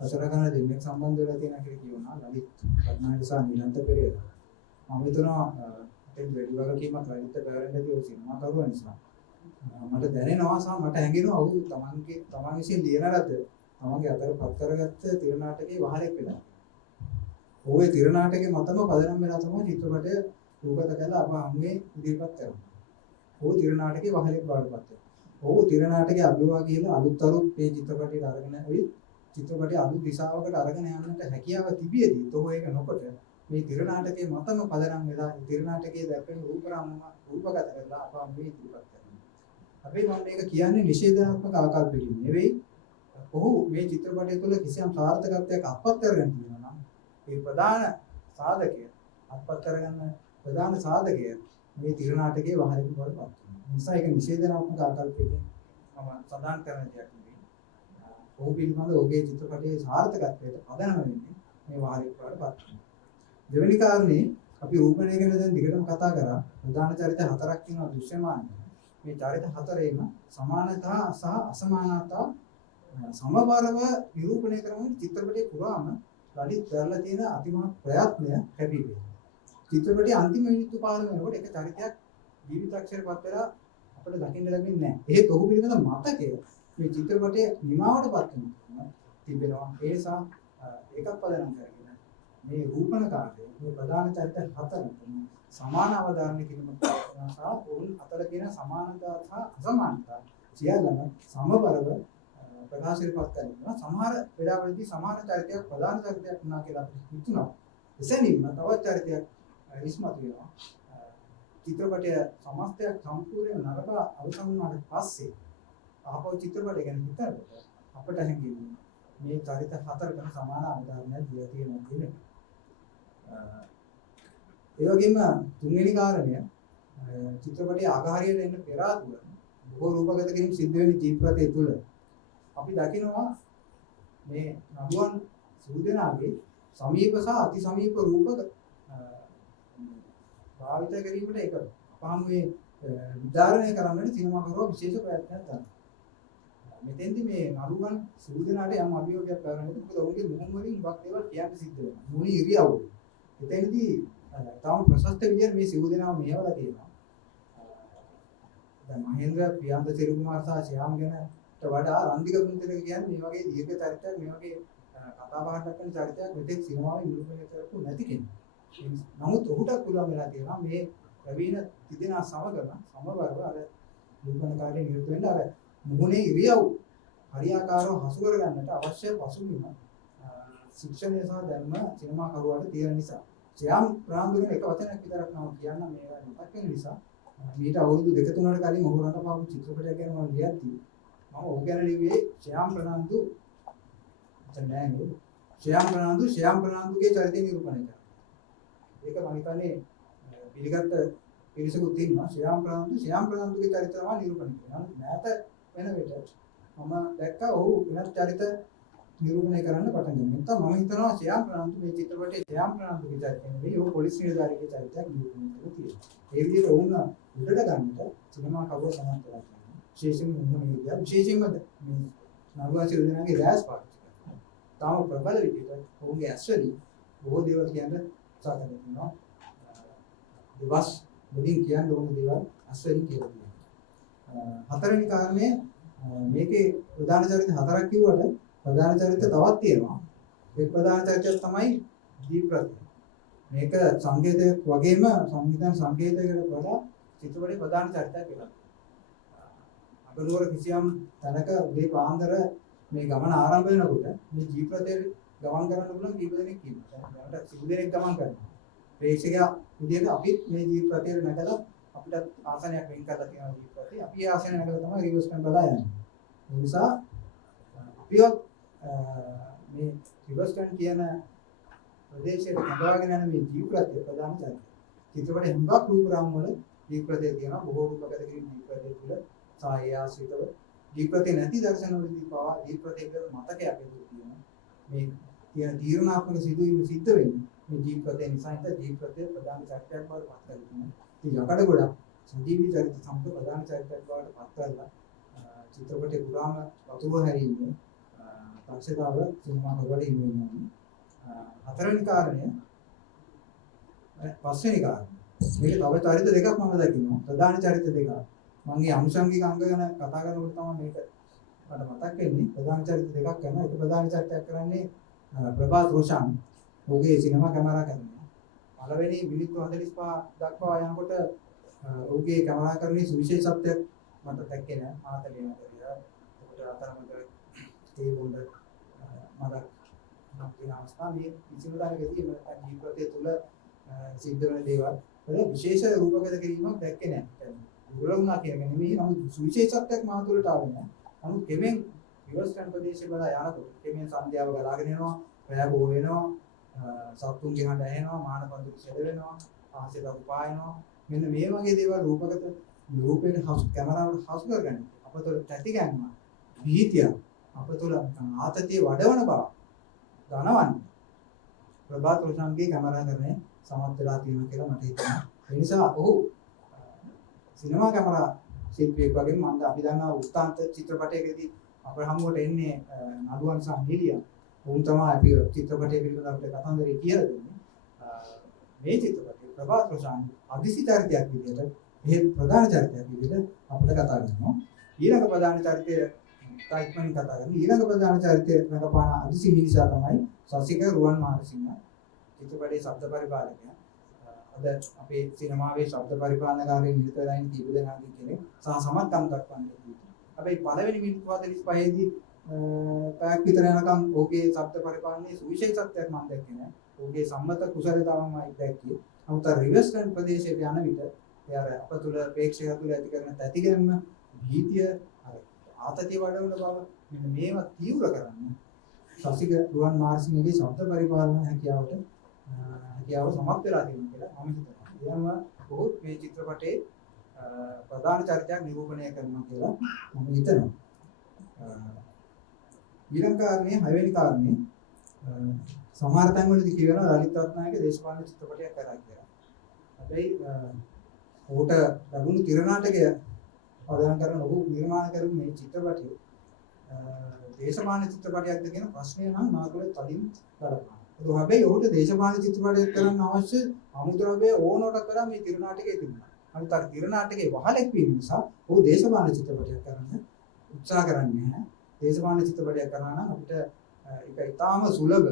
රචනා කරන දෙන්නෙක් සම්බන්ධ වෙලා තියෙනවා කියලා කියනවා ලලිත් රත්නායක සහ නිලන්ත පෙරේරා. මම හිතනවා ඒ වැඩි වගකීමක් ලලිත් පැවරෙන්නදී ඔය සිනමා කරුවා නිසා මට දැනෙනවා සහ මට හැඟෙනවා ඔහු තමන් විසින් ලියන ලද තමන්ගේ අතරපත් කරගත්ත තිර නාටකයේ වහලෙක් වෙලා. ඔහුගේ තිර නාටකයේ මතම පදනම් වෙලා තමයි චිත්‍රපටය රූපගත කරලා අප හමුවේ ඉදිරිපත් කරනවා. ඔහු තිර නාටකයේ වහලෙක් බවට පත් වෙනවා. ඔහු තිර නාටකයේ අභිවා කියලා අලුත් මේ චිත්‍රපටයට අරගෙන ඇවිත් චිත්‍රපටයේ අලුත් දිශාවකට අරගෙන යන්නට හැකියාව තිබියදී තෝ ඒක නොකොට මේ තිර නාටකයේ මතම පදනම් වෙලා තිර නාටකයේ දැක්වෙන රූපගත කරලා අප මේ ඉදිරිපත් කරනවා. හැබැයි මම මේක කියන්නේ නිෂේධාත්මක ආකල්පකින් නෙවෙයි. ඔහු මේ චිත්‍රපටය තුළ කිසියම් සාර්ථකත්වයක් අත්පත් කරගෙන තියෙනවා නම් ඒ ප්‍රධාන සාධකය අත්පත් කරගන්න ප්‍රධාන සාධකය මේ තිර නාටකයේ වහලෙක බවට පත් වෙනවා. නිසා ඒක නිෂේධනාත්මක ආකල්පයකින් මම සඳහන් කරන දෙයක් නෙවෙයි. ඔහු පිළිබඳ ඔහුගේ චිත්‍රපටයේ සාර්ථකත්වයට පදනම වෙන්නේ මේ වහලෙක බවට පත් වෙනවා. දෙවෙනි කාරණේ අපි රූපණය ගැන දැන් දිගටම කතා කරා. ප්‍රධාන චරිත හතරක් තියෙනවා දෘශ්‍යමාන. මේ චරිත හතරේම සමානතා සහ අසමානතා සමබරව නිරූපණය කරන චිත්‍රපටයේ පුරාම ලලිත් කරලා තියෙන අතිමහත් ප්‍රයත්නය හැපී වෙනවා. චිත්‍රපටයේ අන්තිම මිනිත්තු 15 වෙනකොට එක චරිතයක් ජීවිතාක්ෂරපත් වෙලා අපිට දකින්න ලැබෙන්නේ නැහැ. ඒත් ඔහු පිළිබඳ මතකය මේ චිත්‍රපටයේ නිමාවට පත් වෙනවා තිබෙනවා. ඒ නිසා ඒකක් පදනම් කරගෙන මේ රූපණ කාර්යය මේ ප්‍රධාන චරිත හතරට සමාන අවධාරණ කිරීම සහ ඔවුන් අතර තියෙන සමානතා සහ අසමානතා සියල්ලම සමබරව ප්‍රකාශයටපත් කරනවා. සමහර වෙලාවලදී සමාන චරිතයක් ප්‍රධාන චරිතයක් වුණා කියලා අපිට හිතුණා. එසැනින්ම තවත් චරිතයක් ඉස්මතු වෙනවා. චිත්‍රපටය සමස්තයක් සම්පූර්ණයෙන් නරඹා අවසන් වුණාට පස්සේ ආපහු චිත්‍රපටය ගැන හිතනකොට අපට හැඟෙන්නේ මේ චරිත හතරකම සමාන අවධාරණයක් දීලා තියෙනවා කියන එක. ඒ වගේම තුන්වෙනි කාරණය චිත්‍රපටයේ ආකාරයට එන්න පෙර ආතුව බොහෝ රූපගත කිරීම සිද්ධ වෙන චිත්‍රපටය තුළ අපි දකිනවා මේ නළුවන් සූදනාගේ සමීප සහ අති සමීප රූපක භාවිත කිරීමට ඒක අපහම මේ නිර්ධාරණය කරන්නට සිනමා කරුවා විශේෂ ප්‍රයත්නයක් කරනවා. මෙතෙන්දී මේ නළුවන් සූදනාට යම් අභියෝගයක් කරනකොට මොකද ඔවුන්ගේ මුහුණ වලින් වක් දේවල් කියන්න සිද්ධ වෙනවා. මුහුණේ ඉරියව්ව. එතෙන්දී තාම ප්‍රශස්ත විදියට මේ සූදනාව මෙහෙवला තියෙනවා. දැන් මහේන්ද්‍ර ප්‍රියන්ත සිරිකුමාර සහ ශ්‍යාම් ගැනට වඩා රන්දික ගුණතිලක කියන්නේ මේ වගේ දීර්ඝ චරිතයක් මේ වගේ කතා බහක් දක්වන චරිතයක් මෙතෙක් සිනමාවේ නිරූපණය කරපු නැති කෙනෙක්. නමුත් ඔහුට පුළුවන් වෙලා තියෙනවා මේ ප්‍රවීණ තිදෙනා සමගම සමබරව අර නිරූපණ කාර්යය නිරත වෙන්න අර මුහුණේ ඉරියව් හරියාකාරව හසු කරගන්නට අවශ්‍ය පසුබිම ශික්ෂණය සහ ධර්ම සිනමා කරුවාට තියෙන නිසා ශ්‍යාම් ප්‍රාන්දුගෙන එක වචනයක් විතරක් නම් කියන්න මේවා මතක් වෙන නිසා මීට අවුරුදු 2-3කට කලින් ඔහු රඟපාපු චිත්‍රපටයක් ගැන මම ලියද්දී මම ඔහු ගැන ලිව්වේ ශ්‍යාම් ප්‍රනාන්දු ශ්‍යාම් ප්‍රනාන්දුගේ චරිතය නිරූපණය කරනවා. ඒක මම හිතන්නේ පිළිගත්ත පිරිසකුත් ඉන්නවා. ශ්‍යාම් ප්‍රනාන්දුගේ චරිතය තමයි නිරූපණය කරනවා. නැත වෙන විට මම දැක්කා ඔහු වෙනත් චරිත නිරූපණය කරන්න පටන් ගන්නවා. නැත්නම් මම හිතනවා ශ්‍යාම් ප්‍රනාන්දු මේ චිත්‍රපටයේ ශ්‍යාම් ප්‍රනාන්දුගේ චරිතය නෙවෙයි ඔහු පොලිස් නිලධාරියෙකුගේ චරිතයක් නිරූපණය කරලා තියෙනවා. ඒ විදිහට වුණ උඩට ගන්නට සිනමා කවුරු සමත් වෙලා තියෙනවා. විශේෂයෙන්ම මොහොනේ විශේෂයෙන්ම මේ නළුවා සිරුදෙනාගේ රෑස් පාවිච්චි කරනවා. තාම ප්‍රබල විදිහට ඔහුගේ ඇස්වලින් බොහෝ දේවල් කියන්න උත්සාහ කරනවා. දෙවස් වලින් කියන්න ඕන දේවල් ඇස්වලින් කියලා තියෙනවා. හතරවෙනි කාරණය මේකේ ප්‍රධාන චරිත හතරක් කිව්වට ප්‍රධාන චරිත තවත් තියෙනවා. ඒ ප්‍රධාන චරිතය තමයි දීප්‍රති. මේක සංකේතයක් වගේම සංවිධාන සංකේතයකට වඩා චිත්‍රපටයේ ප්‍රධාන චරිතයක් වෙනවා. අපලුවර කිසියම් තැනක උදේ පාන්දර මේ ගමන ආරම්භ වෙනකොට මේ ජීප්‍රතේ ගමන් කරන්න පුළුවන් කීප දෙනෙක් ඉන්නවා. දැනට සිදු දෙනෙක් ගමන් කරනවා. ප්‍රේක්ෂකයා විදිහට අපිත් මේ ජීප්‍රතේ නැගලා අපිට ආසනයක් වෙන් කරලා තියෙනවා ජීප්‍රතේ. අපි ඒ ආසනය නැගලා තමයි රිවර්ස් කරන් බලා යන්නේ. ඒ නිසා අපිව මේ රිවර්ස් කරන් කියන ප්‍රදේශයේ නගාගෙන යන මේ ජීප්‍රතේ ප්‍රධාන චරිතය. චිත්‍රපටයේ හුඟක් රූපරාම වල ජීප්‍රතේ තියෙනවා. බොහෝ රූපගත කිරීම ජීප්‍රතේ තුල සාය ආශ්‍රිතව ජීප්‍රතේ නැති දර්ශනවලදී පවා ජීප්‍රතේ පිළිබඳ මතකයක් ඇතුළු තියෙනවා. මේ තියෙන තීරණාත්මක සිදුවීම සිද්ධ වෙන්නේ මේ ජීප්‍රතේ නිසා. හිත ජීප්‍රතේ ප්‍රධාන චරිතයක් බවට පත් කරගන්නවා. ඉතින් යකඩ ගොඩක් සජීවී චරිත සම්පත ප්‍රධාන චරිතයක් බවට පත් කරලා චිත්‍රපටේ පුරාම වතුර හැරීමේ දක්ෂතාව සිනමා කවරේ ඉන්නවා. හතරවෙනි කාරණය පස්වෙනි කාරණය. මේක තව චරිත දෙකක් මම දකිනවා. ප්‍රධාන චරිත දෙකක්. මගේ අනුෂංගික අංග ගැන කතා කරනකොට තමයි මේක මට මතක් වෙන්නේ. ප්‍රධාන චරිත දෙකක් කරනවා. එක ප්‍රධාන චරිතයක් කරන්නේ ප්‍රභාත් රෝෂන්. ඔහුගේ සිනමා කැමරා කරනවා. පළවෙනි මිනිත්තු 45 දක්වා යනකොට ඔහුගේ කැමරා කරන්නේ සුවිශේෂත්වයක් මට දැක්කේ නෑ. ආතලියම කියලා. ඒකට අතරමඟ ඒ වොන්ද මට නම් කියන අවස්ථාව මේ කිසිම දායකදී මම ජීවිතය තුළ සිද්ධ වෙන දේවල් වල විශේෂ රූපගත කිරීමක් දැක්කේ නෑ. දුර්ලභුණා කියන එක නෙමෙයි. නමුත් සුවිශේෂත්වයක් මා තුළට ආවේ නෑ. නමුත් කෙමෙන් රිවර්ස් කරන ප්‍රදේශේ බලා යනකොට කෙමෙන් සන්ධ්‍යාව ගලාගෙන යනවා, රැය බෝ වෙනවා, සත්තුන්ගේ හඬ ඇහෙනවා, මාන පන්දු සෙද වෙනවා, ආසෙල උපායනවා. මෙන්න මේ වගේ දේවල් රූපගත රූපයෙන් කැමරාවට හසු කරගන්න. අපතොල තැති ගන්නවා. භීතිය අපතොල ආතතිය වඩවන බව දැනවන්න. ප්‍රභාත් රෝෂන්ගේ කැමරා කරන්නේ සමත් වෙලා තියෙනවා කියලා මට හිතෙනවා. ඒ නිසා ඔහු සිනමා කැමරා ශිල්පියෙක් වගේ මම අපි දන්නා උත්තාන්ත චිත්‍රපටයකදී අපේ හමුවට එන්නේ නළුවන් සහ නිලියා. උන් තමයි අපි චිත්‍රපටය පිළිබඳව අපිට කතන්දරේ කියලා දෙන්නේ. මේ චිත්‍රපටයේ ප්‍රභාත් රෝෂන් අදිසි චරිතයක් විදිහට මේ ප්‍රධාන චරිතයක් විදිහට අපිට කතා කරනවා. ඊළඟ ප්‍රධාන චරිතය තායිත්මන් කතා කරන්නේ. ඊළඟ ප්‍රධාන චරිතය රඟපාන අදිසි මිනිසා තමයි සසික රුවන් මානසිංහ. චිත්‍රපටයේ ශබ්ද පරිපාලකයා. අද අපේ සිනමාවේ ශබ්ද පරිපාලනකාරයන් නිරත වෙලා ඉන්න කීප දෙනාගේ කෙනෙක් සහ සමත්කම් දක්වන්නේ. හැබැයි පළවෙනි මිනිත්තු 45 දී පැයක් විතර යනකම් ඔහුගේ ශබ්ද පරිපාලනයේ සුවිශේෂත්වයක් මම දැක්කේ නෑ. ඔහුගේ සම්මත කුසලතාවම දැක්කේ. නමුත් රිවර්ස් කරන ප්‍රදේශයට යන විට එයාර අප තුළ ප්‍රේක්ෂකයා තුළ ඇති කරන තැතිගැන්ම, භීතිය, ආතතිය වඩවන බව මෙන්න මේවා තීව්‍ර කරන්නේ සසික රුවන් මානසිංහගේ ශබ්ද පරිපාලන හැකියාව සමත් වෙලා තියෙනවා කියලා මම හිතනවා. එයම ඔහු මේ චිත්‍රපටයේ ප්‍රධාන චරිතයක් නිරූපණය කරනවා කියලා මම හිතනවා. ඊළඟ කාරණේ 6 වෙනි කාරණේ සමහර තැන්වලදී කියනවා ලලිත් රත්නායක දේශපාලන චිත්‍රපටයක් කරා කියලා. හැබැයි ඔහුට ලැබුණු තිර නාටකය පදනම් කරන ඔහු නිර්මාණ කරපු මේ චිත්‍රපටය දේශපාලන චිත්‍රපටයක්ද කියන ප්‍රශ්නය නම් මාතුලේ තදින් බලපානවා. ඒක හැබැයි ඔහුට දේශපාලන චිත්‍රපටයක් කරන්න අවශ්‍ය අමුද්‍රව්‍ය ඕනකට වඩා මේ තිර නාටකයේ තිබුණා. අනිත් අර තිර නාටකයේ වහලෙක් වීම නිසා ඔහු දේශපාලන චිත්‍රපටයක් කරන්න උත්සාහ කරන්නේ නැහැ. දේශපාලන චිත්‍රපටයක් කරනවා නම් අපිට ඒක ඉතාම සුලභ.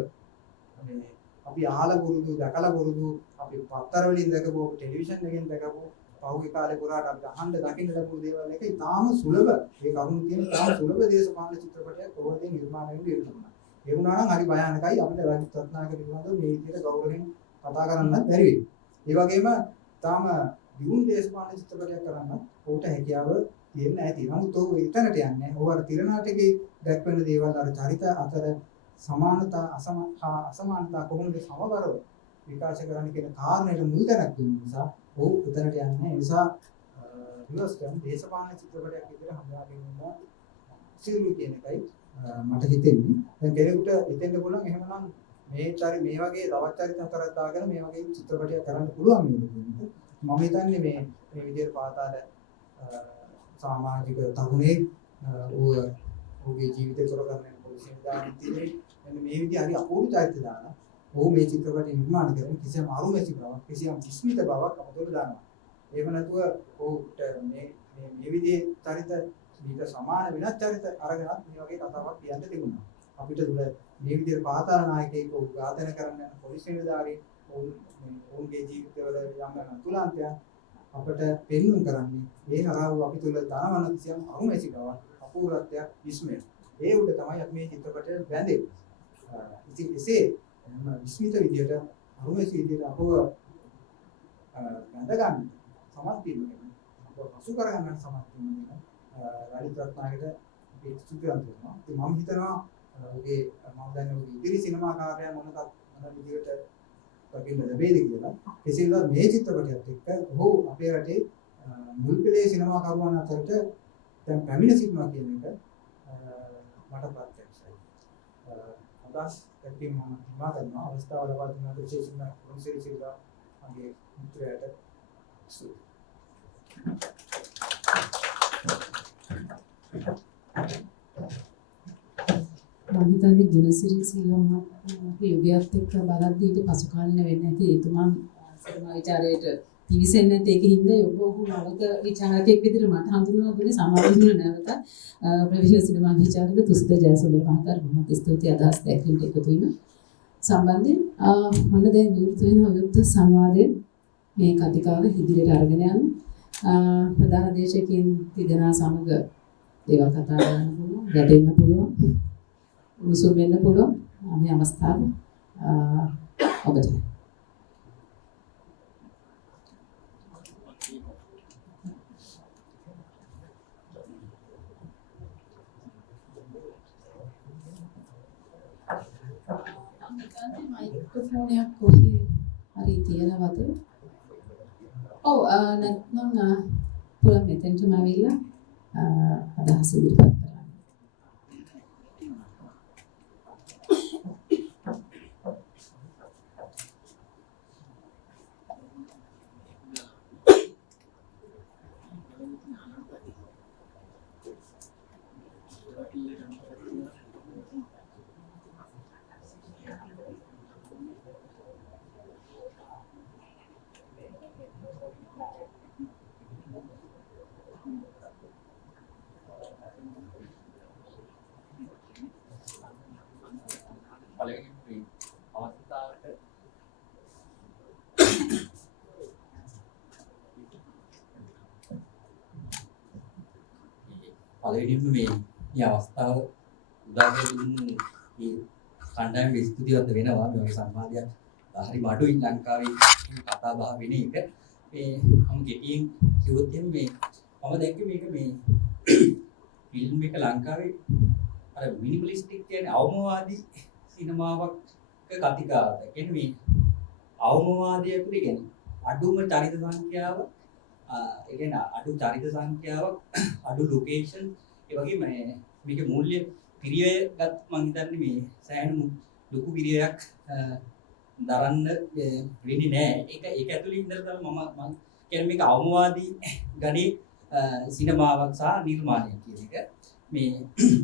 මේ අපි අහලා පුරුදු, දැකලා පුරුදු, අපි පත්තර වලින් දැකපු, ටෙලිවිෂන් එකෙන් දැකපු, පහුගිය කාලේ පුරාට අපි අහන්න දකින්න ලැබුණු දේවල් එක ඉතාම සුලභ. ඒ කරුණු තියෙන ඉතාම සුලභ දේශපාලන චිත්‍රපටයක් කොහොමද නිර්මාණය වෙන්නේ කියලා. ඒ වුණා නම් හරි භයානකයි. අපිට ලලිත් රත්නායක පිළිබඳව මේ විදිහට ගෞරවයෙන් කතා කරන්නත් බැරි වෙයි. ඒ වගේම තාම දියුණු දේශපාලන චිත්‍රපටයක් කරන්න ඔහුට හැකියාව තියෙන්නේ නැති. නමුත් ඔහු එතනට යන්නේ. ඔහු අර තිරනාටකේ දැක්වෙන දේවල් අර චරිත අතර සමානතා අසමානතා කොහොමද සමබරව විකාශ කරන්න කියන කාරණයට මුල් තැනක් දුන්න නිසා ඔහු එතනට යන්නේ. ඒ නිසා විවස්කම් දේශපාලන චිත්‍රපටයක් විදිහට හඳුනාගෙන ඉන්න සිල්ලු කියන එකයි මට හිතෙන්නේ. දැන් කෙනෙකුට හිතෙන්න පුළුවන් එහෙමනම් මේ වගේ තවත් චරිත හතරක් දාගෙන මේ වගේ චිත්‍රපටයක් කරන්න පුළුවන් නේද කියන්නේ. මම හිතන්නේ මේ විදිහට පාතාල සමාජික තරුණේ ඔහුගේ ජීවිතය කරගන්න පොලිසියෙන් දාන තියෙන්නේ. මෙන්න මේ විදිහ හරි අපූර්ව චරිත දාන. ඔහු මේ චිත්‍රපටය නිර්මාණය කරන කිසියම් අරුමැසි බවක් කිසියම් විස්මිත බවක් අපතොට දානවා. එහෙම නැතුව ඔහුට මේ විදිහේ චරිත ඊට සමාන වෙනත් චරිත අරගෙනත් මේ වගේ කතාවක් කියන්න තිබුණා. අපිට තුල මේ විදිහට පාතාල නායකයෙක් ඔහු ඝාතන කරන්න යන පොලිස් නිලධාරී ඔවුන්ගේ ජීවිතවල යම් තුලාන්තය අපට පෙන්වන්න කරන්නේ ඒ හරහා අපි තුල දානවන කිසියම් අරුමැසි බවක් අපූර්වත්වයක් විස්මය. ඒ උඩ තමයි අපි මේ චිත්‍රපටය බැඳෙන්නේ. ඉතින් එසේ විස්මිත විදියට අරුමැසි විදියට අපව බැඳ ගන්න සමත් වීම ගැන අපව පසු කර ගන්න සමත් වීම ගැන රාජිත් රත්නායකට අපි ස්තුතිවන්ත වෙනවා. ඉතින් මම හිතනවා ඔහුගේ මම දන්නේ ඔහුගේ ඉදිරි සිනමා කාර්යය මොන විදිහට දකින්න ලැබෙයිද කියලා. කෙසේ වෙතත් මේ චිත්‍රපටයත් එක්ක ඔහු අපේ රටේ මුල් පෙළේ සිනමා කරුවන් අතරට දැන් පැමිණ සිටිනවා කියන එක මට ප්‍රත්‍යක්ෂයි. අදහස් දැක්වීම මම හිමා කරනවා. අවස්ථාව ලබා දුන්නාට විශේෂයෙන්ම රොන්සිරි සිල්වා මගේ මිත්‍රයාට ස්තුතියි. මම හිතන්නේ ගුණසිරි සිල්වා මහත්මයාගේ යුගයත් එක්ක බලද්දී ඊට පසු කාලින වෙන්නේ නැති එතුමන් සිනමා විචාරයට පිවිසෙන්නේ නැති ඒකින්ද ඔබ නවක විචාරකයෙක් විදිහට මට හඳුන්වලා දුන්නේ සමාජීය නැවත ප්‍රවීණ සිනමා විචාරක තුසිත ජයසුන්දර මහතාට බොහොම ස්තුතියි අදහස් දැක්වීමට එකතු වීම සම්බන්ධයෙන් මම දැන් විවෘත වෙන අයුක්ත සංවාදයේ මේ කතිකාව ඉදිරියට අරගෙන යන්න ප්‍රධාන දේශකයන් තිදෙනා සමග දේවල් කතා කරන්න පුළුවන් ගැටෙන්න පුළුවන් උසුම් වෙන්න පුළුවන් මේ අවස්ථාව ඔබට මයික්‍රොෆෝනයක් කොහේ හරි තියනවද? ඔව් නැත්නම් පුළුවන් මෙතෙන්ටම ඇවිල්ලා අදහස් ඉදිරිපත් කරන්න. පළවෙනිම මේ අවස්ථාව උදාගෙන ඉන්න මේ කණ්ඩායම ස්තුතිවන්ත වෙනවා මේ වගේ සංවාදයක් හරි බඩුයි ලංකාවේ කතා බහ වෙන එක මේ මම ගෙටියෙන් කිව්වොත් මේ මම දැක්කේ මේක මේ ෆිල්ම් එක ලංකාවේ අර මිනිමලිස්ටික් කියන්නේ අවමවාදී සිනමාවක් කතිකාවක්. කියන්නේ මේ අවමවාදය ඇතුලේ කියන්නේ අඩුම චරිත සංඛ්‍යාව ඒ කියන්නේ අඩු චරිත සංඛ්‍යාවක් අඩු ලොකේෂන් ඒ වගේම මේකේ මූල්‍ය පිරියයගත් මම හිතන්නේ මේ සෑහෙන ලොකු පිරියයක් දරන්න වෙන්නේ නැහැ. ඒක ඇතුලේ ඉඳලා තමයි මම කියන්නේ මේක අවමවාදී ගණේ සිනමාවක් සහ නිර්මාණයක් කියන එක. මේ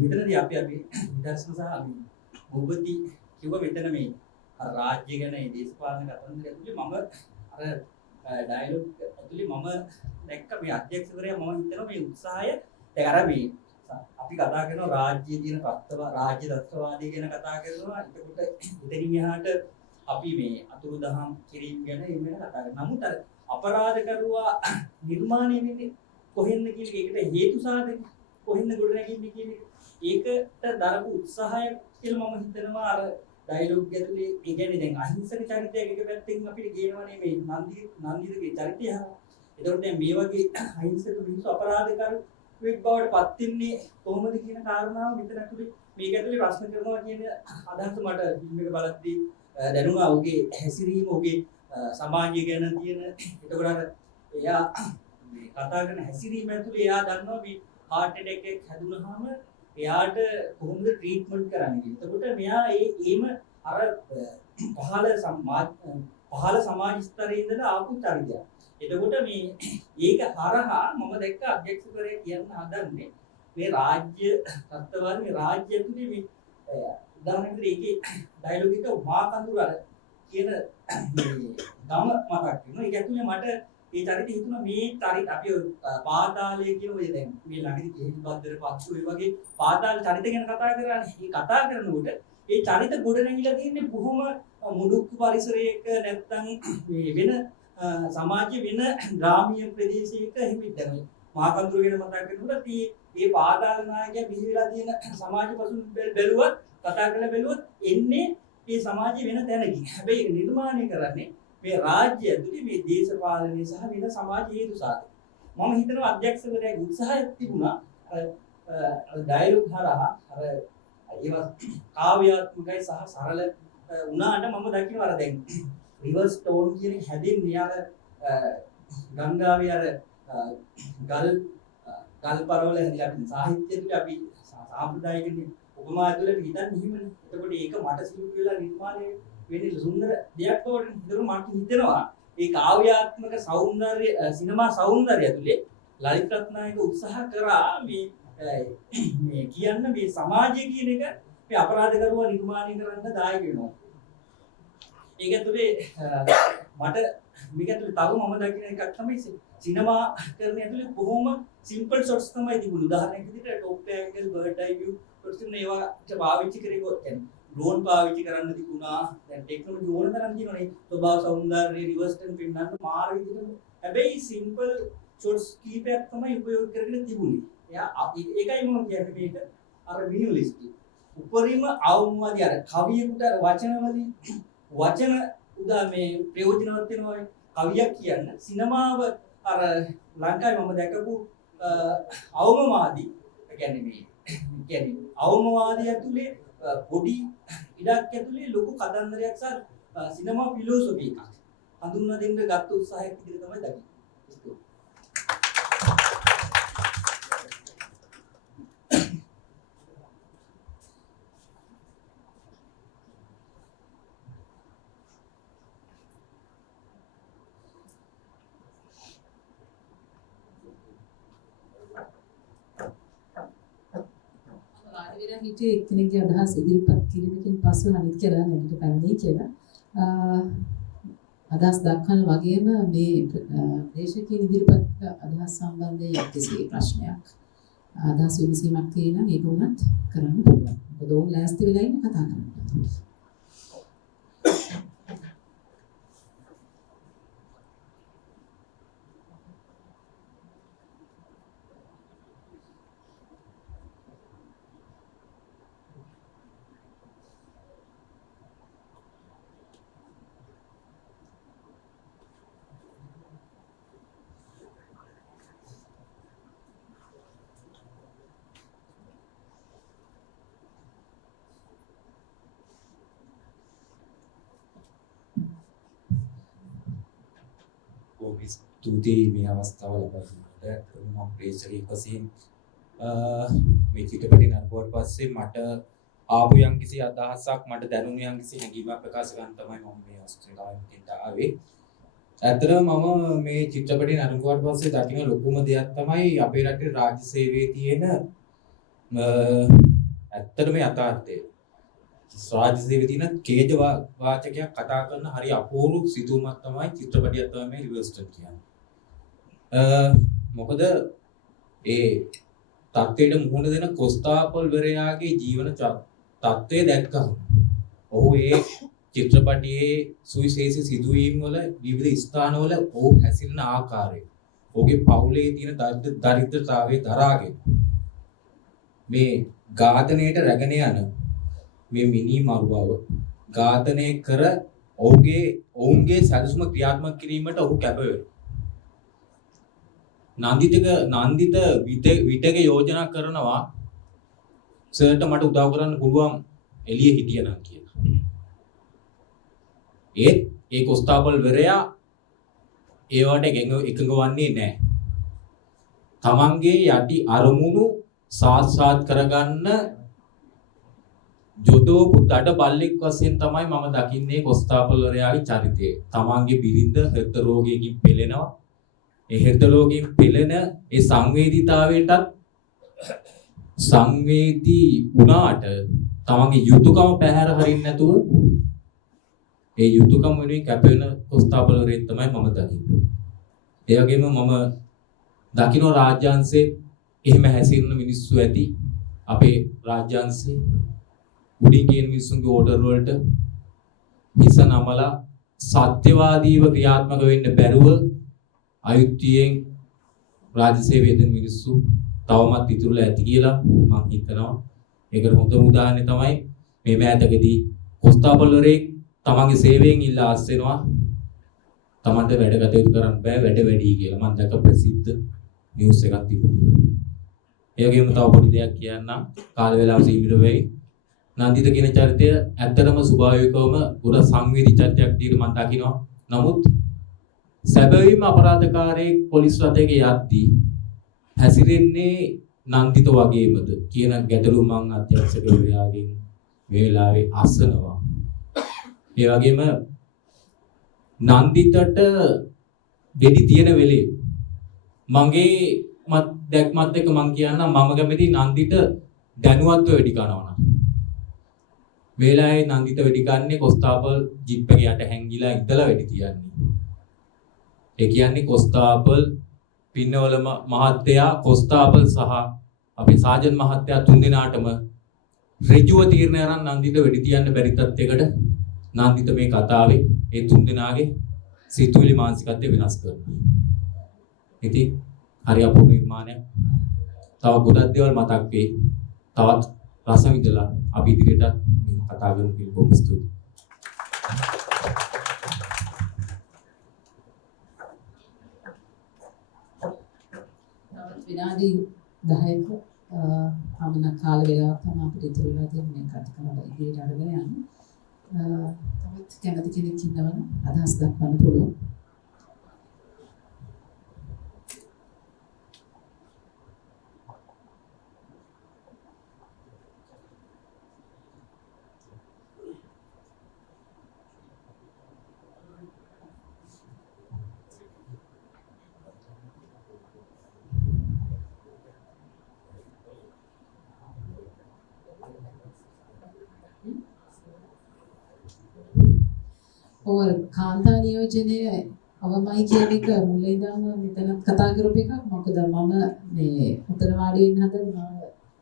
මෙතනදී අපි විදර්ශන සහ මොබති කිව්ව මෙතන මේ රාජ්‍ය ගැන දේශපාලන කතන්දර ඇතුලේ මම අර ඩයලොග් ඇතුලේ මම දැක්ක මේ අධ්‍යක්ෂකවරයා මම හිතනවා මේ උත්සාහය දැන් අර මේ අපි කතා කරනවා රාජ්‍ය කියන රාජ්‍ය තත්ත්වවාදී ගැන කතා කරනවා. එතකොට එතනින් එහාට අපි මේ අතුරුදහන් කිරීම ගැන එන්න කතා කරනවා. නමුත් අර අපරාධ කරුවා නිර්මාණය වෙන්නේ කොහෙන්ද කියන එකට හේතු සාධක කොහෙන්ද ගොඩනැගෙන්නේ කියන ඒකට දරපු උත්සාහය කියලා මම හිතනවා අර ඩයලොග් ඇතුලේ ඒ කියන්නේ දැන් අහිංසක චරිතයක් එක පැත්තකින් අපිට කියනවනේ මේ නන්දිගේ චරිතය එතකොට දැන් මේ වගේ අහිංසක මිනිස්සු අපරාධකාරයෙක් බවට පත් වෙන්නේ කොහොමද කියන කාරණාව මෙතන ඇතුලේ මේක ඇතුලේ ප්‍රශ්න කරනවා කියන අදහස මට ෆිල්ම් එක බලද්දී දැනුණා. ඔහුගේ හැසිරීම, ඔහුගේ සමාජය ගැන තියෙන එතකොට අර එයා මේ කතා කරන හැසිරීම ඇතුලේ එයා දන්නවා මේ heart attack එකක් හැදුනහම එයාට කොහොමද ට්‍රීට්මන්ට් කරන්නේ කියලා. එතකොට මෙයා ඒම අර පහළ සමාජ ස්තරයේ ඉඳලා ආපු චරිතයක්. එතකොට මේ ඒක හරහා මම දැක්ක අධ්‍යක්ෂකවරයා කියන්න හදන්නේ මේ රාජ්‍ය තත්ත්වවල මේ රාජ්‍ය ඇතුලේ මේ උදාහරණයක් විදිහට ඒකේ ඩයලොග් එක මා කඳුර අර කියන මේ ගම මතක් වෙනවා. ඒක ඇතුලේ මට ඒ චරිතය හිතුණා මේ චරිත අපි පාතාලය කියන ඔය දැන් මේ ළඟදී කෙහෙල් බද්දර පත්තු ඒ වගේ පාතාල චරිත ගැන කතා කරන්නේ. මේ කතා කරනකොට ඒ චරිත ගොඩ නැගිලා තියෙන්නේ බොහොම මුඩුක්කු පරිසරයක නැත්තම් මේ වෙන සමාජයේ වෙන ග්‍රාමීය ප්‍රදේශයක හිමිට දැන් මහා කඳුර ගැන මතක් කරනකොට මේ පාතාල නායකයා බිහි වෙලා තියෙන සමාජ පසුන් බැලුවත් කතා කරලා බැලුවොත් එන්නේ මේ සමාජයේ වෙන තැනකින්. හැබැයි ඒක නිර්මාණය කරන්නේ මේ රාජ්‍ය ඇතුලේ මේ දේශපාලනය සහ වෙන සමාජ හේතු සාධක. මම හිතනවා අධ්‍යක්ෂකවරයාගේ උත්සාහයක් තිබුණා අර ඩයලොග් හරහා අර ඒවා කාව්‍යාත්මකයි සහ සරල වුණාට මම දකිනවා අර දැන් රිවර්ස් ටෝන් කියන එක හැදෙන්නේ අර ගංගාවේ අර ගල් පරවල හැදිලා අපි සාහිත්‍යයේ අපි සාම්ප්‍රදායික උපමා ඇතුළේ හිතන්නේ හිමනේ. එතකොට ඒක මට සිලුක් වෙලා නිර්මාණය වෙන්නේ සුන්දර දෙයක් වගේ. ඒකම මට හිතෙනවා ඒ කාව්‍යාත්මක සෞන්දර්ය සිනමා සෞන්දර්ය ඇතුලේ ලලිත් රත්නායක උත්සාහ කරා මේ කියන්න මේ සමාජය කියන එක මේ අපරාධකරුවා නිර්මාණය කරන්න දායක වෙනවා. ඒක ඇතුලේ මට මේක ඇතුලේ තව මම දකින එකක් තමයි සිනමා කරන ඇතුලේ බොහොම සිම්පල් ෂොට්ස් තමයි තිබුණේ. උදාහරණයක් විදිහට টොප් ඇන්ගල් බර්ඩ් අයි view ෂොට්ස් තුන ඒවා පාවිච්චි කරේ කියන්නේ ඩ්‍රෝන් පාවිච්චි කරන්න තිබුණා. දැන් ටෙක්නොලොජි ඕන තරම් තියෙනවානේ. ස්වභාව සෞන්දර්ය රිවර්ස් ටෙන් පෙන්නන්න මාර විදිහට. හැබැයි සිම්පල් ෂොට්ස් කීපයක් තමයි උපයෝග කරගෙන තිබුණේ. ඒකයි මම කියන්නේ මේක අර මිනිමලිස්ටික්. උපරිම අවුම්වාදී අර කවියෙකුට අර වචනවලින් වචන උදා මේ ප්‍රයෝජනවත් වෙනවා කවියක් කියන්න. සිනමාව අර ලංකාවේ මම දැකපු අවමවාදී කියන්නේ අවමවාදී ඇතුලේ පොඩි ඉඩක් ඇතුලේ ලොකු කතන්දරයක් සහ සිනමා ෆිලොසොෆි එකක් හඳුන්වා දෙන්න ගත්ත උත්සාහයක් විදිහට තමයි දකින්නේ. ආරවිලා හිටියේ එක්කෙනෙක්ගේ අදහස් ඉදිරිපත් කිරීමකින් පසු අනිත් කියලා නැගිට පැමිණි කියලා. අදහස් දක්වන වගේම මේ දේශකීය ඉදිරිපත් අදහස් සම්බන්ධයෙන් යම්කිසි ප්‍රශ්නයක් අදහස් විමසීමක් තියෙනවා ඒක උනත් කරන්න පුළුවන්. මොකද ඕන් ලෑස්ති වෙලා ඉන්න කතා කරන්න. ස්තුතියි මේ අවස්ථාව ලබා දුන්නට. මම ප්‍රේක්ෂකයෙක් වශයෙන් මේ චිත්‍රපටය නරඹුවට පස්සේ මට ආපු යම්කිසි අදහසක් මට දැනුණු යම්කිසි හැඟීමක් ප්‍රකාශ කරන්න තමයි මම මේ අවස්ථාවට ආවේ. ඇත්තටම මම මේ චිත්‍රපටය නරඹුවට පස්සේ දකින ලොකුම දෙයක් තමයි අපේ රටේ රාජ්‍ය සේවයේ තියෙන ඇත්තටම යථාර්ථය. රාජ්‍ය සේවයේ තියෙන කේජ වාචකයක් කතා කරන හරි අපූර්ව සිතුවමක් තමයි චිත්‍රපටයක් තමයි මේ රිවර්ස්ටන් කියන්නේ. මොකද ඒ තත්ත්වයට මුහුණ දෙන කොස්තාපල් වරයාගේ ජීවන තත්ත්වය දැක්කම ඔහු ඒ චිත්‍රපටයේ සුවිශේෂී සිදුවීම් වල විවිධ ස්ථානවල ඔහු හැසිරෙන ආකාරය, ඔහුගේ පවුලේ තියෙන දරිද්‍රතාවය දරාගෙන මේ ඝාතනයට රැගෙන යන මේ මිනි මරුබව ඝාතනය කර ඔවුන්ගේ සැලසුම ක්‍රියාත්මක කිරීමට ඔහු කැප වෙනවා. නන්දිත විටක යෝජනා කරනවා සර්ට මට උදව් කරන්න පුළුවන් එළිය හිටියනම් කියලා. ඒත් ඒ කොස්තාපල් වරයා ඒවට එකඟ වන්නේ නැහැ. තමන්ගේ යටි අරමුණු සාක්ෂාත් කරගන්න ජොදෝපු දඩ බල්ලෙක් වශයෙන් තමයි මම දකින්නේ කොස්තාපල් වරයාගේ චරිතය. තමන්ගේ බිරිඳ හෘද රෝගයකින් පෙළෙනවා. ඒ හෘද රෝගයෙන් පෙළෙන ඒ සංවේදීතාවයටත් සංවේදී වුණාට තමන්ගේ යුතුයකම පැහැර හරින්න නැතුව ඒ යුතුයකම වෙනුවෙන් කැපෙන කොස්තාපල් වරයෙක් තමයි මම දකින්නේ. ඒ වගේම මම දකින්න රාජ්‍යාංශයේ එහෙම හැසිරෙන මිනිස්සු ඇති අපේ රාජ්‍යාංශයේ උඩින් කියන මිනිස්සුන්ගේ ඕඩර් වලට හිස නමලා සත්‍යවාදීව ක්‍රියාත්මක වෙන්න බැරුව අයුක්තියෙන් රාජ්‍ය සේවයේ දෙන මිනිස්සු තවමත් ඉතුරුලා ඇති කියලා මම හිතනවා. ඒකට හොඳම උදාහරණය තමයි මේ මෑතකදී කොස්තාපල්වරේ තමන්ගේ සේවයෙන් ඉල්ලා අස්සෙනවා තමන්ට වැඩ කටයුතු කරන්න බෑ වැඩ වැඩි කියලා. මම දැක්ක ප්‍රසිද්ධ නිවුස් එකක් තිබුණා. ඒ වගේම තව පොඩි දෙයක් කියන්නම්. කාල වේලාව සීමිත වෙයි. නන්දිත කියන චරිතය ඇත්තටම ස්වභාවිකවම ගොඩ සංවේදී චරිතයක් විදිහට මම දකිනවා. නමුත් සැබවින්ම අපරාධකාරයෙක් පොලිස් රථයක යද්දී හැසිරෙන්නේ නන්දිත වගේමද කියන ගැටලුව මම අධ්‍යක්ෂකවරයාගෙන් මේ වෙලාවේ අසනවා. ඒ වගේම නන්දිතට දෙඩි තියෙන වෙලේ මගේ දැක්මත් එක්ක මම කියන්නම් මම කැමති නන්දිත දැනුවත්ව වෙඩි කරනවා. වේලාවේ නන්දිත වෙඩි ගන්නේ කොස්තාපල් ජිප් එක යට හැංගිලා ඉඳලා වෙඩි තියන්නේ. ඒ කියන්නේ කොස්තාපල් පින්නවල මහත්තයා කොස්තාපල් සහ අපේ සාජන් මහත්තයා තුන් දෙනාටම ඍජුව තීරණය අරන් නන්දිත වෙඩි තියන්න බැරි තත්යකට නන්දිත මේ කතාවේ ඒ තුන් දෙනාගේ සිතුවිලි මානසිකත්වය වෙනස් කරනවා. ඉතින් හරි අපූර්ව නිර්මාණයක්. තව ගොඩක් දේවල් මතක් වෙයි. තවත් රස විඳලා අපි ඉදිරියට මේ කතා කරමු කියලා බොහොම ස්තුතියි. විනාඩි 10ක පමණ කාල වේලාවක් තමයි අපිට ඉතුරු වෙලා තියෙන මේ කතාව ඉදිරියට අරගෙන යන්න. තවත් කැමති කෙනෙක් ඉන්නවනම් අදහස් දක්වන්න පුළුවන්. ඔය කාන්තා නියෝජනය අවමයි කියන එක මුලින් ඉඳන්ම මෙතන කතා කරපු එකක්. මොකද මම මේ උතර වාඩි වෙන්න හදන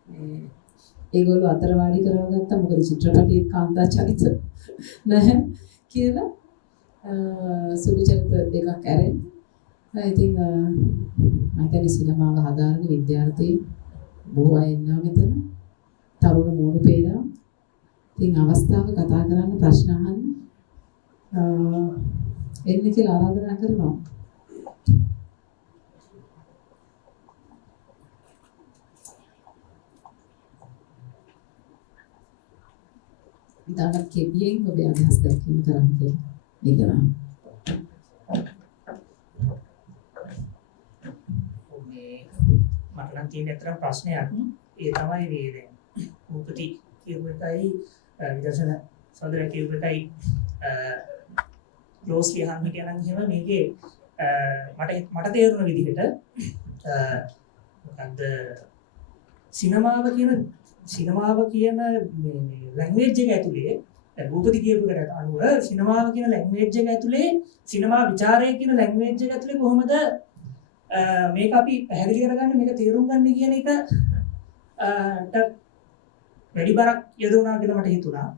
මේ ඒගොල්ලෝ අතර වාඩි කරවගත්තා. මොකද චිත්‍රපටයේ කාන්තා චරිත නැහැ කියලා සුළු චරිත දෙකක් ඇරෙන්න. ඉතින් මම හිතන්නේ සිනමාව හදාරන විද්‍යාර්ථී බොහෝ අය ඉන්නවා මෙතන. තරුණ මූණ පේනවා. ඉතින් අවස්ථාව කතා කරන්න ප්‍රශ්න අහන්න එන්න කියලා ආරාධනා කරනවා. ඉතාලි කෙබියෙන් ඔබේ අදහස් දැක්වීම කරන්න කියලා. ඉතලා. මට නම් තියෙන අතර ප්‍රශ්නයක්. ඒ තමයි මේ දැන් උපති කියපු එකයි විදර්ශන සෞදරය කියපු එකයි ලෝස්ලි අහන්න කියනනම් එහෙම මේකේ මට තේරුණ විදිහට මොකද්ද සිනමාව කියන මේ ලැන්ග්වේජ් එක ඇතුලේ දැන් භූපති කියපු එකට අනුව සිනමාව කියන ලැන්ග්වේජ් එක ඇතුලේ සිනමා විචාරය කියන ලැන්ග්වේජ් එක ඇතුලේ කොහොමද මේක අපි පැහැදිලි කරගන්නේ මේක තේරුම් ගන්න කියන එක වැඩි බරක් යොදවනවා කියලා මට හිතුණා.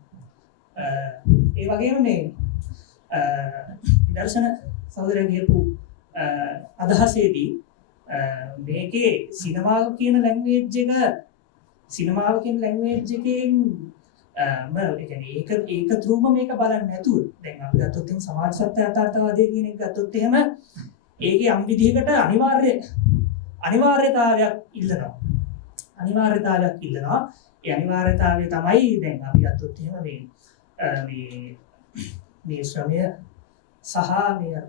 ඒ වගේම මේ දර්ශන සහෝදරයන් කියපු අදහසේදී මේකේ සිනමාව කියන ලැන්ග්වේජ් එකෙන් ඒක තුරුම මේක බලන්නේ නැතුව දැන් අපි ගත්තොත් එහෙනම් සමාජ සත්‍ය යථාර්ථවාදය කියන එක ගත්තොත් එහෙම ඒකේ යම් විදිහකට අනිවාර්ය අනිවාර්යතාවයක් ඉල්ලනවා. ඒ අනිවාර්යතාවය තමයි දැන් අපි ගත්තොත් එහෙම මේ ශ්‍රමය සහ මේ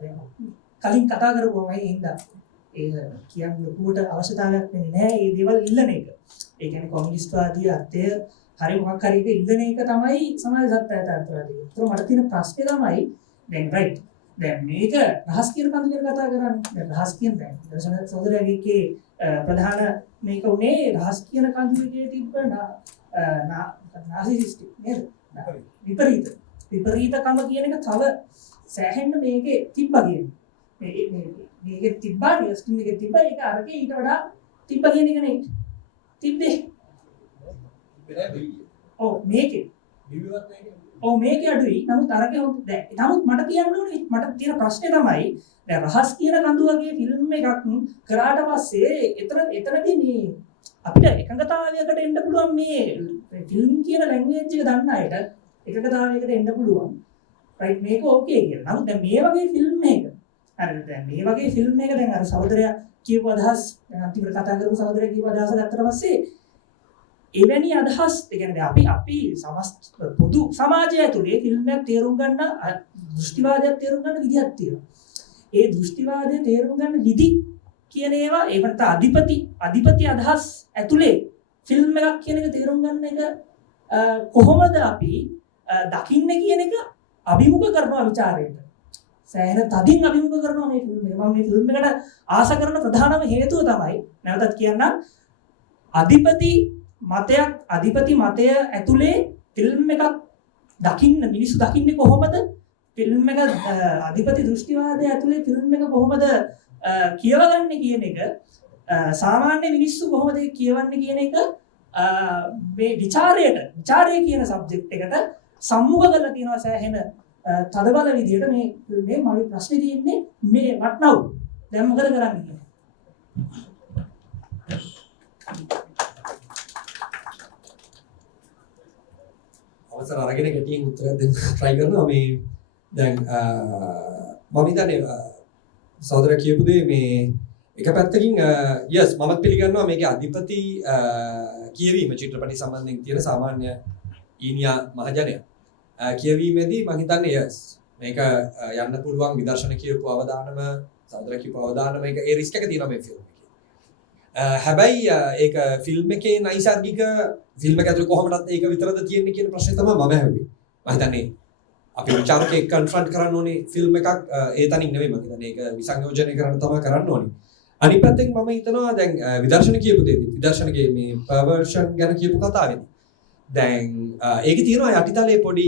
කලින් කතා කරපුවමයි හින්දා ඒ කියන්නේ ලොකුවට අවශ්‍යතාවයක් වෙන්නේ නැහැ මේ දේවල් ඉල්ලන එක. ඒ කියන්නේ කොමියුනිස්ට්වාදී අර්ථය හරි මොකක් හරි එක ඉල්ලන එක තමයි සමාජ සත්‍යයතාවයටදී. ඒතර මට තියෙන ප්‍රශ්නේ තමයි දැන් රයිට්. දැන් මේක රහස් කියන කඳු ගැන කතා කරන්නේ. දැන් රහස් කියන දැන් දර්ශන සහෝදරයාගේ ප්‍රධාන මේක උනේ රහස් කියන කඳු එකේ තිබ්බ නාසිසිස්ටික් නේද? විපරීතකම කියන එක තව සෑහෙන්න මේකේ තිබ්බා කියන්නේ. මේකේ තිබ්බා රියස්ටින් එකේ තිබ්බා ඒක අරගේ ඊට වඩා තිබ්බා කියන එක නේ. තිබ්බේ. ඔව් මේකේ. මේකේ අඩුයි. නමුත් අරගේ හොඳ දැන්. නමුත් මට කියන්න ඕනේ මට තියෙන ප්‍රශ්නේ තමයි දැන් රහස් කියන කඳු වගේ ෆිල්ම් එකක් කරාට පස්සේ එතනදී මේ අපිට එකඟතාවයකට එන්න පුළුවන් මේ ෆිල්ම් කියන ලැන්ග්වේජ් එක දන්න අයට එකඟතාවයකට එන්න පුළුවන්. රයිට් මේක ඕකේ කියලා. නමුත් දැන් මේ වගේ ෆිල්ම් එක හරිද? දැන් මේ වගේ ෆිල්ම් එක දැන් අර සහෝදරයා කියපු අදහස් දැන් අන්තිමට කතා කරපු සහෝදරයා කියපු අදහස ගත්තට පස්සේ එවැනි අදහස් ඒ කියන්නේ අපි පොදු සමාජය ඇතුලේ ෆිල්ම් එකක් තේරුම් ගන්න දෘෂ්ටිවාදයක් තේරුම් ගන්න විදිහක් තියෙනවා. ඒ දෘෂ්ටිවාදය තේරුම් ගන්න විදි කියන ඒවා ඒකට අධිපති අදහස් ඇතුලේ ෆිල්ම් එකක් කියන එක තේරුම් ගන්න එක කොහොමද අපි දකින්නේ කියන එක අභිමුඛ කරනවා ਵਿਚාරයට. සෑහෙන තදින් අභිමුඛ කරනවා මේ ෆිල්ම් එක. මම මේ ෆිල්ම් එකට ආස කරන ප්‍රධානම හේතුව තමයි නැවතත් කියන්නම් අධිපති මතය ඇතුලේ ෆිල්ම් එකක් දකින්න මිනිස්සු දකින්නේ කොහොමද? ෆිල්ම් එක අධිපති දෘෂ්ටිවාදය ඇතුලේ ෆිල්ම් එක කොහොමද කියවගන්නේ කියන එක සාමාන්‍ය මිනිස්සු කොහොමද කියවන්නේ කියන එක මේ විචාරය කියන සබ්ජෙක්ට් එකට සම්මුඛ කරලා තියෙනවා සෑහෙන තදබල විදියට මේ මගේ ප්‍රශ්නේ තියෙන්නේ මේ වටනව් දැන් මොකද කරන්නේ කියලා. අවසර අරගෙන ගැටියෙන් උත්තරයක් දෙන්න try කරනවා මේ දැන් මම හිතන්නේ සහෝදර කියපු දේ මේ එක පැත්තකින් yes මමත් පිළිගන්නවා මේකේ අධිපති කියවීම චිත්‍රපටි සම්බන්ධයෙන් තියෙන සාමාන්‍ය ඊනියා මහජනය කියවීමේදී මම හිතන්නේ yes මේක යන්න පුළුවන් විදර්ශන කියපු අවදානම සහෝදර කියපු අවදානම මේක ඒ රිස්ක් එක තියෙනවා මේ ෆිල්ම් එකේ. හැබැයි ඒක ෆිල්ම් එකේ නයිසර්ගික ෆිල්ම් එක ඇතුලේ කොහොමදත් ඒක විතරද තියෙන්නේ කියන ප්‍රශ්නේ තමයි මම ඇහුවේ. මම හිතන්නේ අපි විචාරකේ කන්ෆ්‍රන්ට් කරන්න ඕනේ ෆිල්ම් එකක් ඒ තනින් නෙවෙයි මම හිතන්නේ ඒක විසංයෝජනය කරන්න තමයි කරන්න ඕනේ. අනිත් පැත්තෙන් මම හිතනවා දැන් විදර්ශන කියපු දෙදී විදර්ශනගේ මේ පර්වර්ෂන් ගැන කියපු කතාවෙදී දැන් ඒකේ තියෙනවා යටිතලයේ පොඩි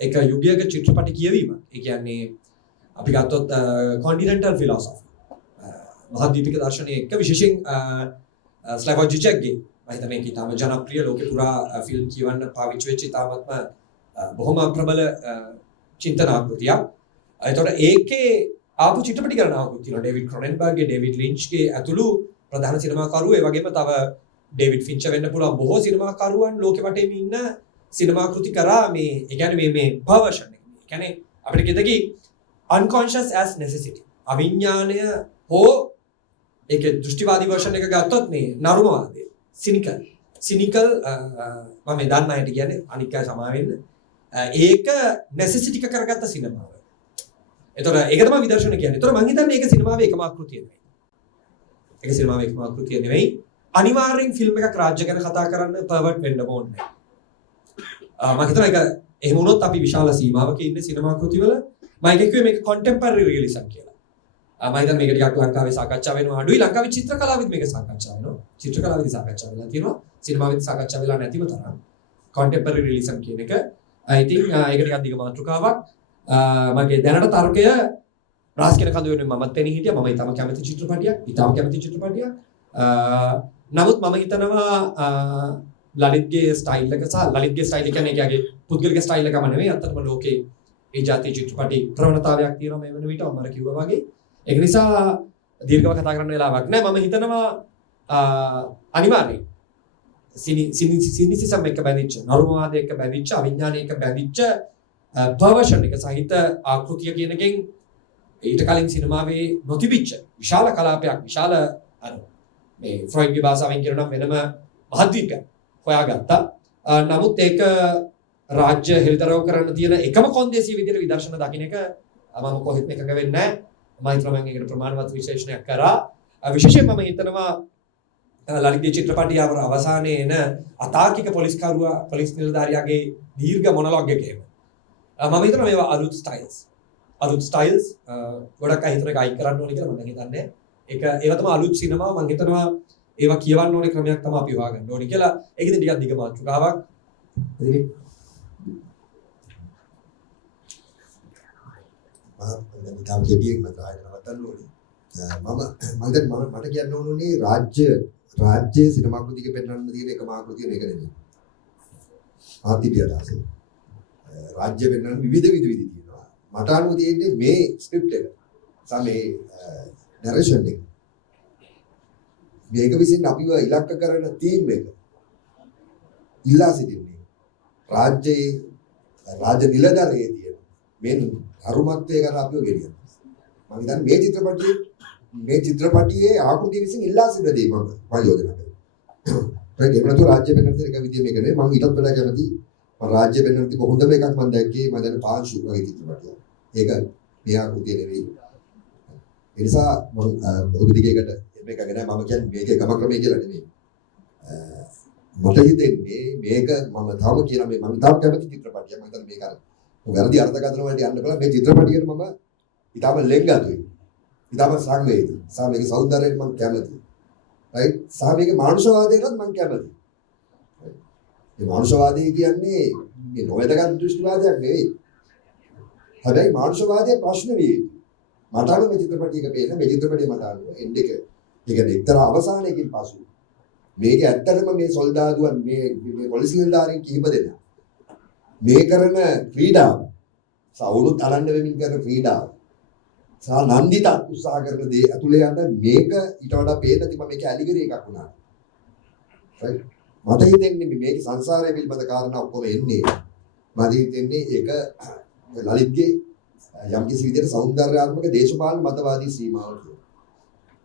එක යුගයක චිත්‍රපටි කියවීම. ඒ කියන්නේ අපි ගත්තොත් කොන්ටිනෙන්ටල් ෆිලොසොෆි මහාදීපික දර්ශනයේ එක විශේෂයෙන් ස්ලැවොජ් ජිචෙක්ගේ මම හිතන්නේ ඒක තාම ජනප්‍රිය ලෝකේ පුරා ෆිල්ම් කියවන්න පාවිච්චි වෙච්ච තාමත්ම බොහොම ප්‍රබල චින්තනාකෘතියක්. ඒතකොට ඒකේ ආපු චිත්‍රපටි ගණනාවකුත් තියෙනවා. ඩේවිඩ් ක්‍රොනෙන්බර්ග්ගේ, ඩේවිඩ් ලින්ච්ගේ ඇතුළු ප්‍රධාන සිනමාකරුවෝ ඒ වගේම තව ඩේවිඩ් ෆින්චර් වෙන්න පුළුවන් බොහෝ සිනමාකරුවන් ලෝකෙ වටේම ඉන්න සිනමාකෘති කරා මේ ඒ කියන්නේ මේ පර්වර්ෂන් එක. ඒ කියන්නේ අපිට කියතකි unconscious as necessity. අවිඥාණය හෝ ඒකේ දෘෂ්ටිවාදී version එක ගත්තොත් මේ නරුමවාදය. සිනිකල් මම මේ දන්න අයට කියන්නේ අනික් අය සමා වෙන්න. ඒක necessity එක කරගත්ත සිනමාව. ඒතර ඒක තමයි විදර්ශන කියන්නේ. ඒතර මම හිතන්නේ ඒක සිනමාවේ එකම ආකෘතිය නෙවෙයි. ඒක සිනමාවේ එකම ආකෘතිය නෙවෙයි. අනිවාර්යෙන් ෆිල්ම් එකක් රාජ්‍ය ගැන කතා කරන්න පර්වර්ට් වෙන්න ඕනේ. මම හිතනවා ඒක එහෙම වුණොත් අපි විශාල සීමාවක ඉන්න සිනමා කෘතිවල මම කිව්වේ මේක contemporary realism කියලා. මම හිතන්නේ මේක ටිකක් ලංකාවේ සාකච්ඡා වෙනවා අඩුයි. ලංකාවේ චිත්‍ර කලාවෙත් මේක සාකච්ඡා වෙනවා. චිත්‍ර කලාවේදී සාකච්ඡා වෙලා තියෙනවා. සිනමාවෙත් සාකච්ඡා වෙලා නැතිව තරම්. contemporary realism කියන එක I think ඒක ටිකක් දිග මාතෘකාවක්. මගේ දැනට තර්කය රාස් කියන කඳු වෙනුවෙන් මමත් එන්නේ හිටියා. මම ඊටම කැමති චිත්‍රපටියක්. නමුත් මම හිතනවා ලලිත්ගේ ස්ටයිල් එක සහ ලලිත්ගේ ස්ටයිල් එක කියන්නේ එයාගේ පුද්ගලික ස්ටයිල් එකම නෙවෙයි. අත්තටම ලෝකේ ඒ જાතිය චිත්‍රපටි ප්‍රවණතාවයක් තියෙනවා මේ වෙන විට මම කිව්වා වගේ. ඒක නිසා දීර්ඝව කතා කරන්න වෙලාවක් නැහැ. මම හිතනවා අනිවාර්යයෙන් සිනිසිසම් එක බැඳිච්ච, නර්මවාදය එක බැඳිච්ච, අවිඥානය එක බැඳිච්ච පර්වර්ෂන් එක සහිත ආකෘතිය කියන එකෙන් ඊට කලින් සිනමාවේ නොතිබිච්ච විශාල කලාපයක්, විශාල අර මේ ෆ්‍රොයිඩ්ගේ භාෂාවෙන් කියනවා නම් වෙනම මහද්වීපයක් හොයාගත්තා. නමුත් ඒක රාජ්‍ය හෙළිදරව් කරන්න තියෙන එකම කොන්දේසිය විදිහට විදර්ශන දකින්න එක මම කොහෙත්ම එකඟ වෙන්නේ නැහැ. මම හිතනවා මම ඒකට ප්‍රමාණවත් විශ්ලේෂණයක් කරා. විශේෂයෙන්ම මම හිතනවා ලලිතේ චිත්‍රපටයේ අවසානයේ එන අතාර්කික පොලිස් නිලධාරියාගේ දීර්ඝ මොනොලොග් එකේම මම හිතනවා මේවා අලුත් ස්ටයිල්ස් ගොඩක් අය හිතන එක අයින් කරන්න ඕනේ කියලා මම හිතන්නේ. ඒවා තමයි අලුත් සිනමාව. මම හිතනවා ඒවා කියවන්න ඕනේ ක්‍රමයක් තමයි අපි හොයාගන්න ඕනේ කියලා. ඒක ඉතින් ටිකක් දිග මාතෘකාවක්. ඉතින් මම නිකම් කෙටියෙන් මට ආයෙත් නවත්තන්න ඕනේ. මට කියන්න ඕනේ රාජ්‍ය සිනමාකෘතික පෙන්වන්න තියෙන එකම ආකෘතිය මේක නෙමෙයි. ආතිපිය දාසේ. රාජ්‍ය පෙන්වන්න විවිධ තියෙනවා. මට අනුව තියෙන්නේ මේ ස්ක්‍රිප්ට් එක. සමේ නරේෂන් එක. මේක විසින් අපිව ඉලක්ක කරන තීම් එක. ඉල්ලා සිටින්නේ රාජ්‍ය නිලධාරියේ තියෙන මේ අරුමත්වයේ කරලා අපිව ගෙනියන. මම හිතන්නේ මේ චිත්‍රපටියේ ආකෘතිය විසින් ඉල්ලා සිටින දේ මම යෝජනා කරනවා. රයිට් ඒක නතු රාජ්‍ය පෙන්වන්න තියෙන එක විදිය මේක නෙවෙයි. මම ඊටත් වඩා කැමති රාජ්‍ය පෙන්වන්න තියෙන හොඳම එකක් මම දැක්කේ මම දැන් පාංශු වගේ චිත්‍රපටියක්. ඒක මේ ආකෘතිය නෙවෙයි. ඒ නිසා මම ඔබ දිගේකට මේක ගැන මම කියන්නේ මේකේ ගම ක්‍රමය කියලා නෙවෙයි. මට හිතෙන්නේ මේක මම තාම කියන මේ මම තාම කැමති චිත්‍රපටියක්. මම හිතන්නේ මේක අර වැරදි අර්ථකථන වලට යන්න බලලා මේ චිත්‍රපටියට මම ඊටම ලෙන්ගතුයි. ඊටම සංවේදී. සහ මේකේ සෞන්දර්යයට මම කැමතියි. රයිට්? සහ මේකේ මානුෂවාදයටත් මම කැමතියි. මේ මානුෂවාදය කියන්නේ මේ නොවැදගත් දෘෂ්ටිවාදයක් නෙවෙයි. හැබැයි මානුෂවාදයේ ප්‍රශ්න විය යුතුයි. මට අනුව මේ චිත්‍රපටියක පේන මේ චිත්‍රපටිය මට අනුව එන්ඩ් එක. ඒ කියන්නේ එක්තරා අවසානයකින් පසු මේක ඇත්තටම මේ සොල්දාදුවන් මේ පොලිස් නිලධාරීන් කිහිප දෙනා මේ කරන ක්‍රීඩාව සවුලුත් අලන්න වෙමින් කරන ක්‍රීඩාව සහ නන්දිත උත්සාහ කරන දේ ඇතුලේ යන මේක ඊට වඩා පේන තිබ්බ මේක ඇලිගිරි එකක් වුණා. රයිට් මට හිතෙන්නේ මේක සංසාරය පිළිබඳ කාරණා ඔක්කොම එන්නේ මට හිතෙන්නේ ඒක ලලිත්ගේ යම් කිසි විදිහට සෞන්දර්යාත්මක දේශපාලන මතවාදී සීමාවක් තියෙනවා.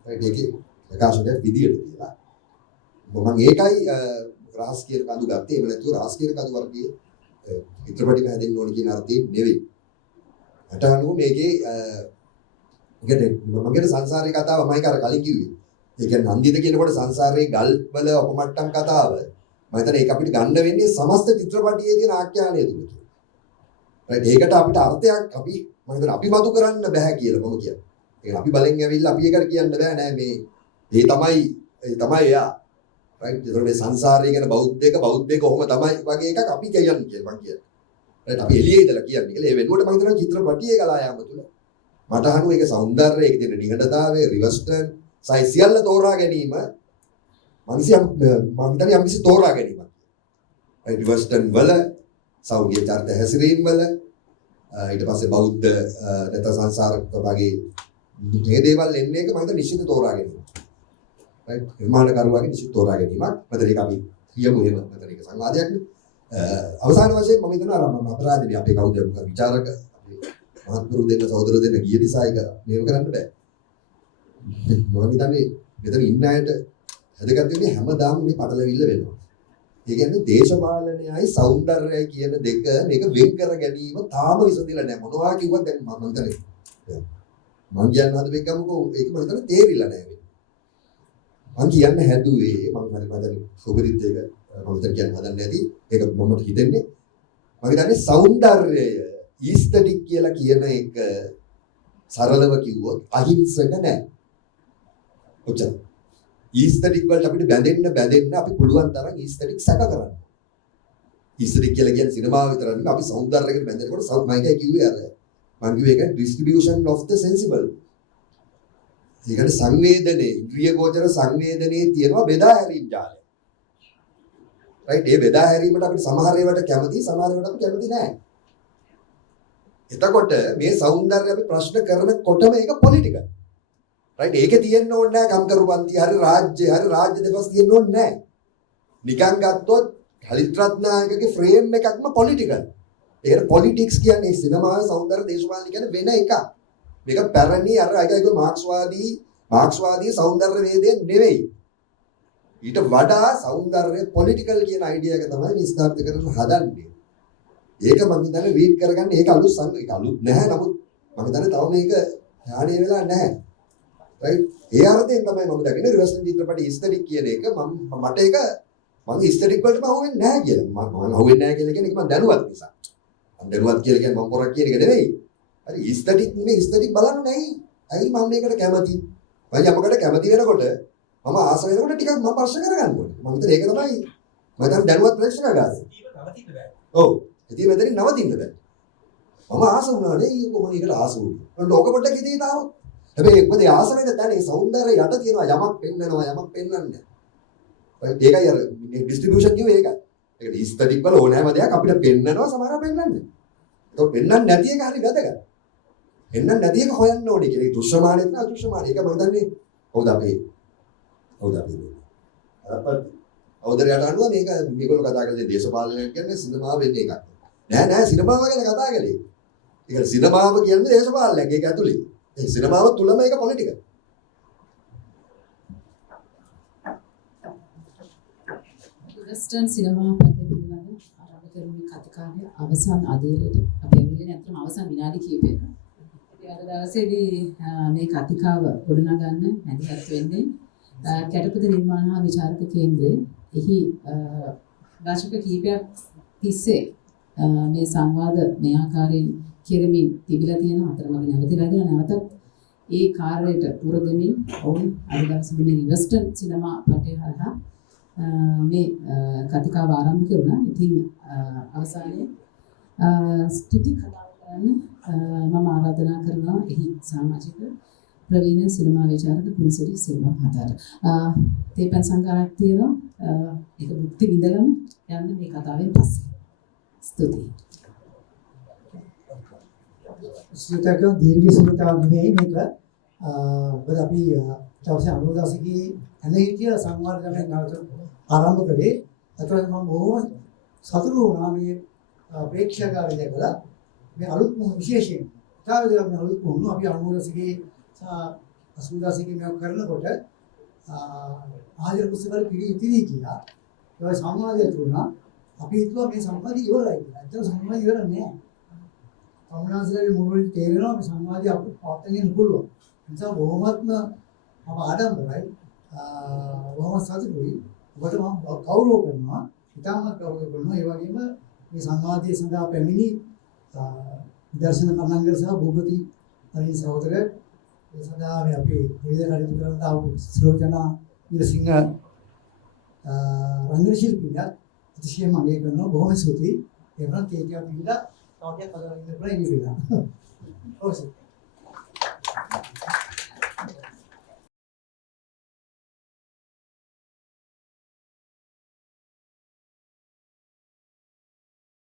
රයිට් ඒකේ ප්‍රකාශනයක් විදියට කියලා. මම ඒකයි රහස් කියන කඳු ගත්තේ. එහෙම නැතුව රහස් කියන කඳු වර්ගයේ චිත්‍රපටිය හැදෙන්න ඕන කියන අර්ථයෙන් නෙවෙයි. මට අනුව මේකේ මම කියන සංසාරේ කතාව මම ඒක අර කලින් කිව්වේ. ඒ කියන්නේ නන්දිත කියනකොට සංසාරේ ගල් වල ඔපමට්ටම් කතාව. මම හිතන්නේ ඒක අපිට ගන්න වෙන්නේ සමස්ත චිත්‍රපටියේ තියෙන ආඛ්‍යානය තුල කියලා. රයිට් ඒකට අපිට අර්ථයක් මම හිතන්නේ අපි මතු කරන්න බෑ කියලා මම කියන්නේ. ඒ අපි බලෙන් ඇවිල්ලා අපි ඒකට කියන්න බෑ නෑ මේ තමයි එයා. රයිට් ඒතර මේ සංසාරය ගැන බෞද්ධයක කොහොම තමයි වගේ එකක් අපි කියන්නේ කියලා මම කියන්නේ. රයිට් අපි එළියේ ඉඳලා කියන්නේ කියලා. ඒ වෙනුවට මම හිතනවා චිත්‍රපටියේ ගලා යාම තුල මට අහුව ඒක සෞන්දර්යය ඒක තියෙන නිහඬතාවය රිවර්ස්ටර්න් සයි සියල්ල තෝරා ගැනීම මම හිතන්නේ යම්කිසි තෝරා ගැනීමක්. රයිට් රිවර්ස්ටර්න් වල සෞඛ්‍ය චර්ත හැසිරීම වල ඊට පස්සේ බෞද්ධ නැත්නම් සංසාරක වගේ මේ දේවල් එන්නේ එක මම හිතන්නේ නිශ්චිත තෝරා ගැනීම. රයිට් නිර්මාණකරුවාගේ නිශ්චිත තෝරා ගැනීමක්. මතර ඒක අපි කියමු එහෙම මතර ඒක සංවාදයක් නේ. අවසාන වශයෙන් මම හිතනවා අර අපරාධනේ අපේ කවුද විචාරක මහත්තුරු දෙන්න සහෝදර දෙන්න ගිය නිසා ඒක මේව කරන්න බෑ. මම හිතන්නේ මෙතන ඉන්න අයට හැදගත් වෙන්නේ හැමදාම මේ පටලවිල්ල වෙනවා. ඒ කියන්නේ දේශපාලනයයි සෞන්දර්යයයි කියන දෙක මේක වෙන් කර ගැනීම තාම විසඳිලා නැහැ. මොනවා කිව්වත් දැන් මම හිතන්නේ මම කියන්න හදපු එකමකෝ ඒක මම හිතන්නේ තේරිලා නැහැ. මම කියන්න හැදුවේ මම හිතන්නේ සුබරිත් එක මම හිතන්නේ කියන්න හදන්නේ නැති ඒක මමට හිතෙන්නේ මම හිතන්නේ සෞන්දර්යය ඊස්තටික් කියලා කියන එක සරලව කිව්වොත් අහිංසක නැහැ. ඔච්චර. ඊස්තටික් වලට අපිට බැඳෙන්න අපි පුළුවන් තරම් ඊස්තටික් සැක කරන්න. ඊස්තටික් කියලා කියන්නේ සිනමාව විතර නෙවෙයි අපි සෞන්දර්යයකට බැඳෙනකොට මම එකයි කිව්වේ අර මම කිව්වේ ඒක distribution of the sensible. ඒකට සංවේදනයේ ඉන්ද්‍රිය ගෝචර සංවේදනයේ තියෙනවා බෙදා හැරීම් ජාලය. රයිට් ඒ බෙදා හැරීමට අපිට සමහර ඒවාට කැමති සමහර ඒවාට අපි කැමති නැහැ. එතකොට මේ సౌందර්යය අපි ප්‍රශ්න කරනකොටම ඒක පොලිටිකල්. රයිට් ඒකේ තියෙන්න ඕනේ නැහැ කම්කරුපන්ති හරි රාජ්‍ය දෙපස් තියෙන්න ඕනේ නැහැ. නිකන් ගත්තොත් හලිත් රත්නායකගේ ෆ්‍රේම් එකක්ම පොලිටිකල්. ඒකට පොලිටික්ස් කියන්නේ සිනමාවේ సౌందර්ය දේශපාලන කියන්නේ වෙන එකක්. මේක පැරණි අර ඒක මාක්ස්වාදී මාක්ස්වාදී සෞන්දර්ය වේදය නෙවෙයි. ඊට වඩා සෞන්දර්ය පොලිටිකල් කියන අයිඩියා එක තමයි විස්තෘත කරන්න හදන්නේ. ඒක මම හිතන්නේ රීඩ් කරගන්න ඒක ඒක අලුත් නැහැ. නමුත් මම හිතන්නේ තව මේක ඥාණය වෙලා නැහැ. රයිට්? ඒ අර්ථයෙන් තමයි මම දකින්නේ රිවර්ස් චිත්‍රපටි ඉස්තරික් කියන එක මට ඒක මම ඉස්තරික් වලට අහුවෙන්නේ නැහැ කියලා. මම අහුවෙන්නේ නැහැ කියලා කියන්නේ මම දැනුවත් නිසා. මම දැනුවත් කියලා කියන්නේ මම පොරක් කියන එක නෙවෙයි. හරි ඉස්තටික් නෙමෙයි ඉස්තටික් බලන්න නැයි. ඇයි මම මේකට කැමති? මම යමකට කැමති වෙනකොට මම ආස වෙනකොට ටිකක් මම ප්‍රශ්න කරගන්න ඕනේ. මම හිතන්නේ ඒක තමයි මම දැන් දැනුවත් ප්‍රේක්ෂක ගාසේ. නවතින්න බෑ. ඔව්. ඉතින් මෙතනින් නවතින්න බෑ. මම ආස වුණානේ ඊ කොහොමද ඒකට ආස වුනේ. මම ඕක පොඩ්ඩක් හිතේ තාම. හැබැයි මොකද ආස වෙන තැන ඒ సౌందර්යය යට තියෙනවා යමක් පෙන්නනවා යමක් පෙන්නන්නේ. ඒකයි අර ඩිස්ට්‍රිබියුෂන් කිව්වේ ඒකයි. ඒකට ඉස්තටික් වල ඕනෑම දෙයක් අපිට පෙන්නනවා සමහරව පෙන්නන්නේ. ඒක පෙන්නන්නේ නැති එක හරි වැදගත්. පෙන්නන්නේ නැති එක හොයන්න ඕනේ කියලා. ඒ දෘශ්‍යමානෙත් නා අදෘශ්‍යමානෙ. ඒක මම හිතන්නේ කවුද අපේ අවුදරයට අනුව මේක මේගොල්ලෝ කතා කරන්නේ දේශපාලනය කියන්නේ සිනමාව වෙන්නේ එකක්. නෑ සිනමාව ගැන කතා කරේ. ඒක සිනමාව කියන්නේ දේශපාලනයක්. ඒක ඇතුලේ. ඒ සිනමාව තුලම ඒක පොලිටිකල්. වෙස්ටර්න් සිනමා පද්ධතිය පිළිබඳ ආරම්භ කරන කතිකාවේ අවසන් අධීරයට අපි ඇවිල්ලා නැත්නම් අවසන් විනාඩි කිහිපයක. ඉතින් අද දවසේදී මේ කතිකාව ගොඩනගන්න මැදිහත් වෙන්නේ කැටපද නිර්මාණ හා විචාරක කේන්ද්‍රයේ එහි දශක කිහිපයක් තිස්සේ මේ සංවාද මේ ආකාරයෙන් කෙරෙමින් තිබිලා තියෙන අතරමඟ නැවතිලා දෙන නැවතත් ඒ කාර්යයට පුර දෙමින් ඔවුන් අද දවසේදී මේ වෙස්ටර්න් සිනමා පටය හරහා මේ කතිකාව ආරම්භ කරුණා. ඉතින් අවසානයේ ස්තුති කතාව කරන්න මම ආරාධනා කරනවා එහි සමාජික ප්‍රවීණ සිනමා විචාරක කුණසිරි සිල්වා මහතාට. තේපන් සංකාරයක් තියෙනවා. ඒක මුක්ති විඳලම යන්න මේ කතාවෙන් පස්සේ. ස්තුතියි. ස්තුතික දීර්ඝ සුරතාවක් නෙමෙයි මේක. මොකද අපි තවසේ අනුදාසිකී අනේකිය සංවාද ගමෙන් නැවත ආරම්භ කළේ. අතට මම බොහොම සතුටු වුණා මේ ප්‍රේක්ෂකයන් දැකලා මේ අලුත් විශේෂයෙන්. තාවද අපි අලුත් වුණු අපි අනුදාසිකී අසුදාසිකී මේක කරනකොට ආයතන පුස්තකවල පිළිතිරි කියලා. ඒ සංවාදය තුණා අපි හිතුවා මේ සංවාදය ඉවරයි කියලා. ඒත් සංවාදය ඉවර නෑ. අමුණාසලගේ මුලින් තේරෙනවා මේ සංවාදය අපිට පවත්වාගෙන පුළුවන්. ඒ නිසා බොහොමත්ම මම ආඩම්බරයි. බොහොම සතුටුයි. ඔබට මම ගෞරව කරනවා. ඉතාමත් ගෞරව කරනවා. ඒ වගේම මේ සංවාදයේ සඳහා පැමිණි දර්ශන කර්ණංගර සහ භූපති අනිත් සහෝදරයන් ඒ සඳහා මේ අපේ විවිධ කටයුතු කරන තාව ශ්‍රෝතනා ඉරසිංහ රංගන ශිල්පියා අතිශයම අගය කරනවා. බොහොම ස්තුතියි. ඒ වුණත් ඒක පිළිලා තව ටිකක් අදලා ඉන්න පුළුවන් ඉන්නේ. ඔව් සර්.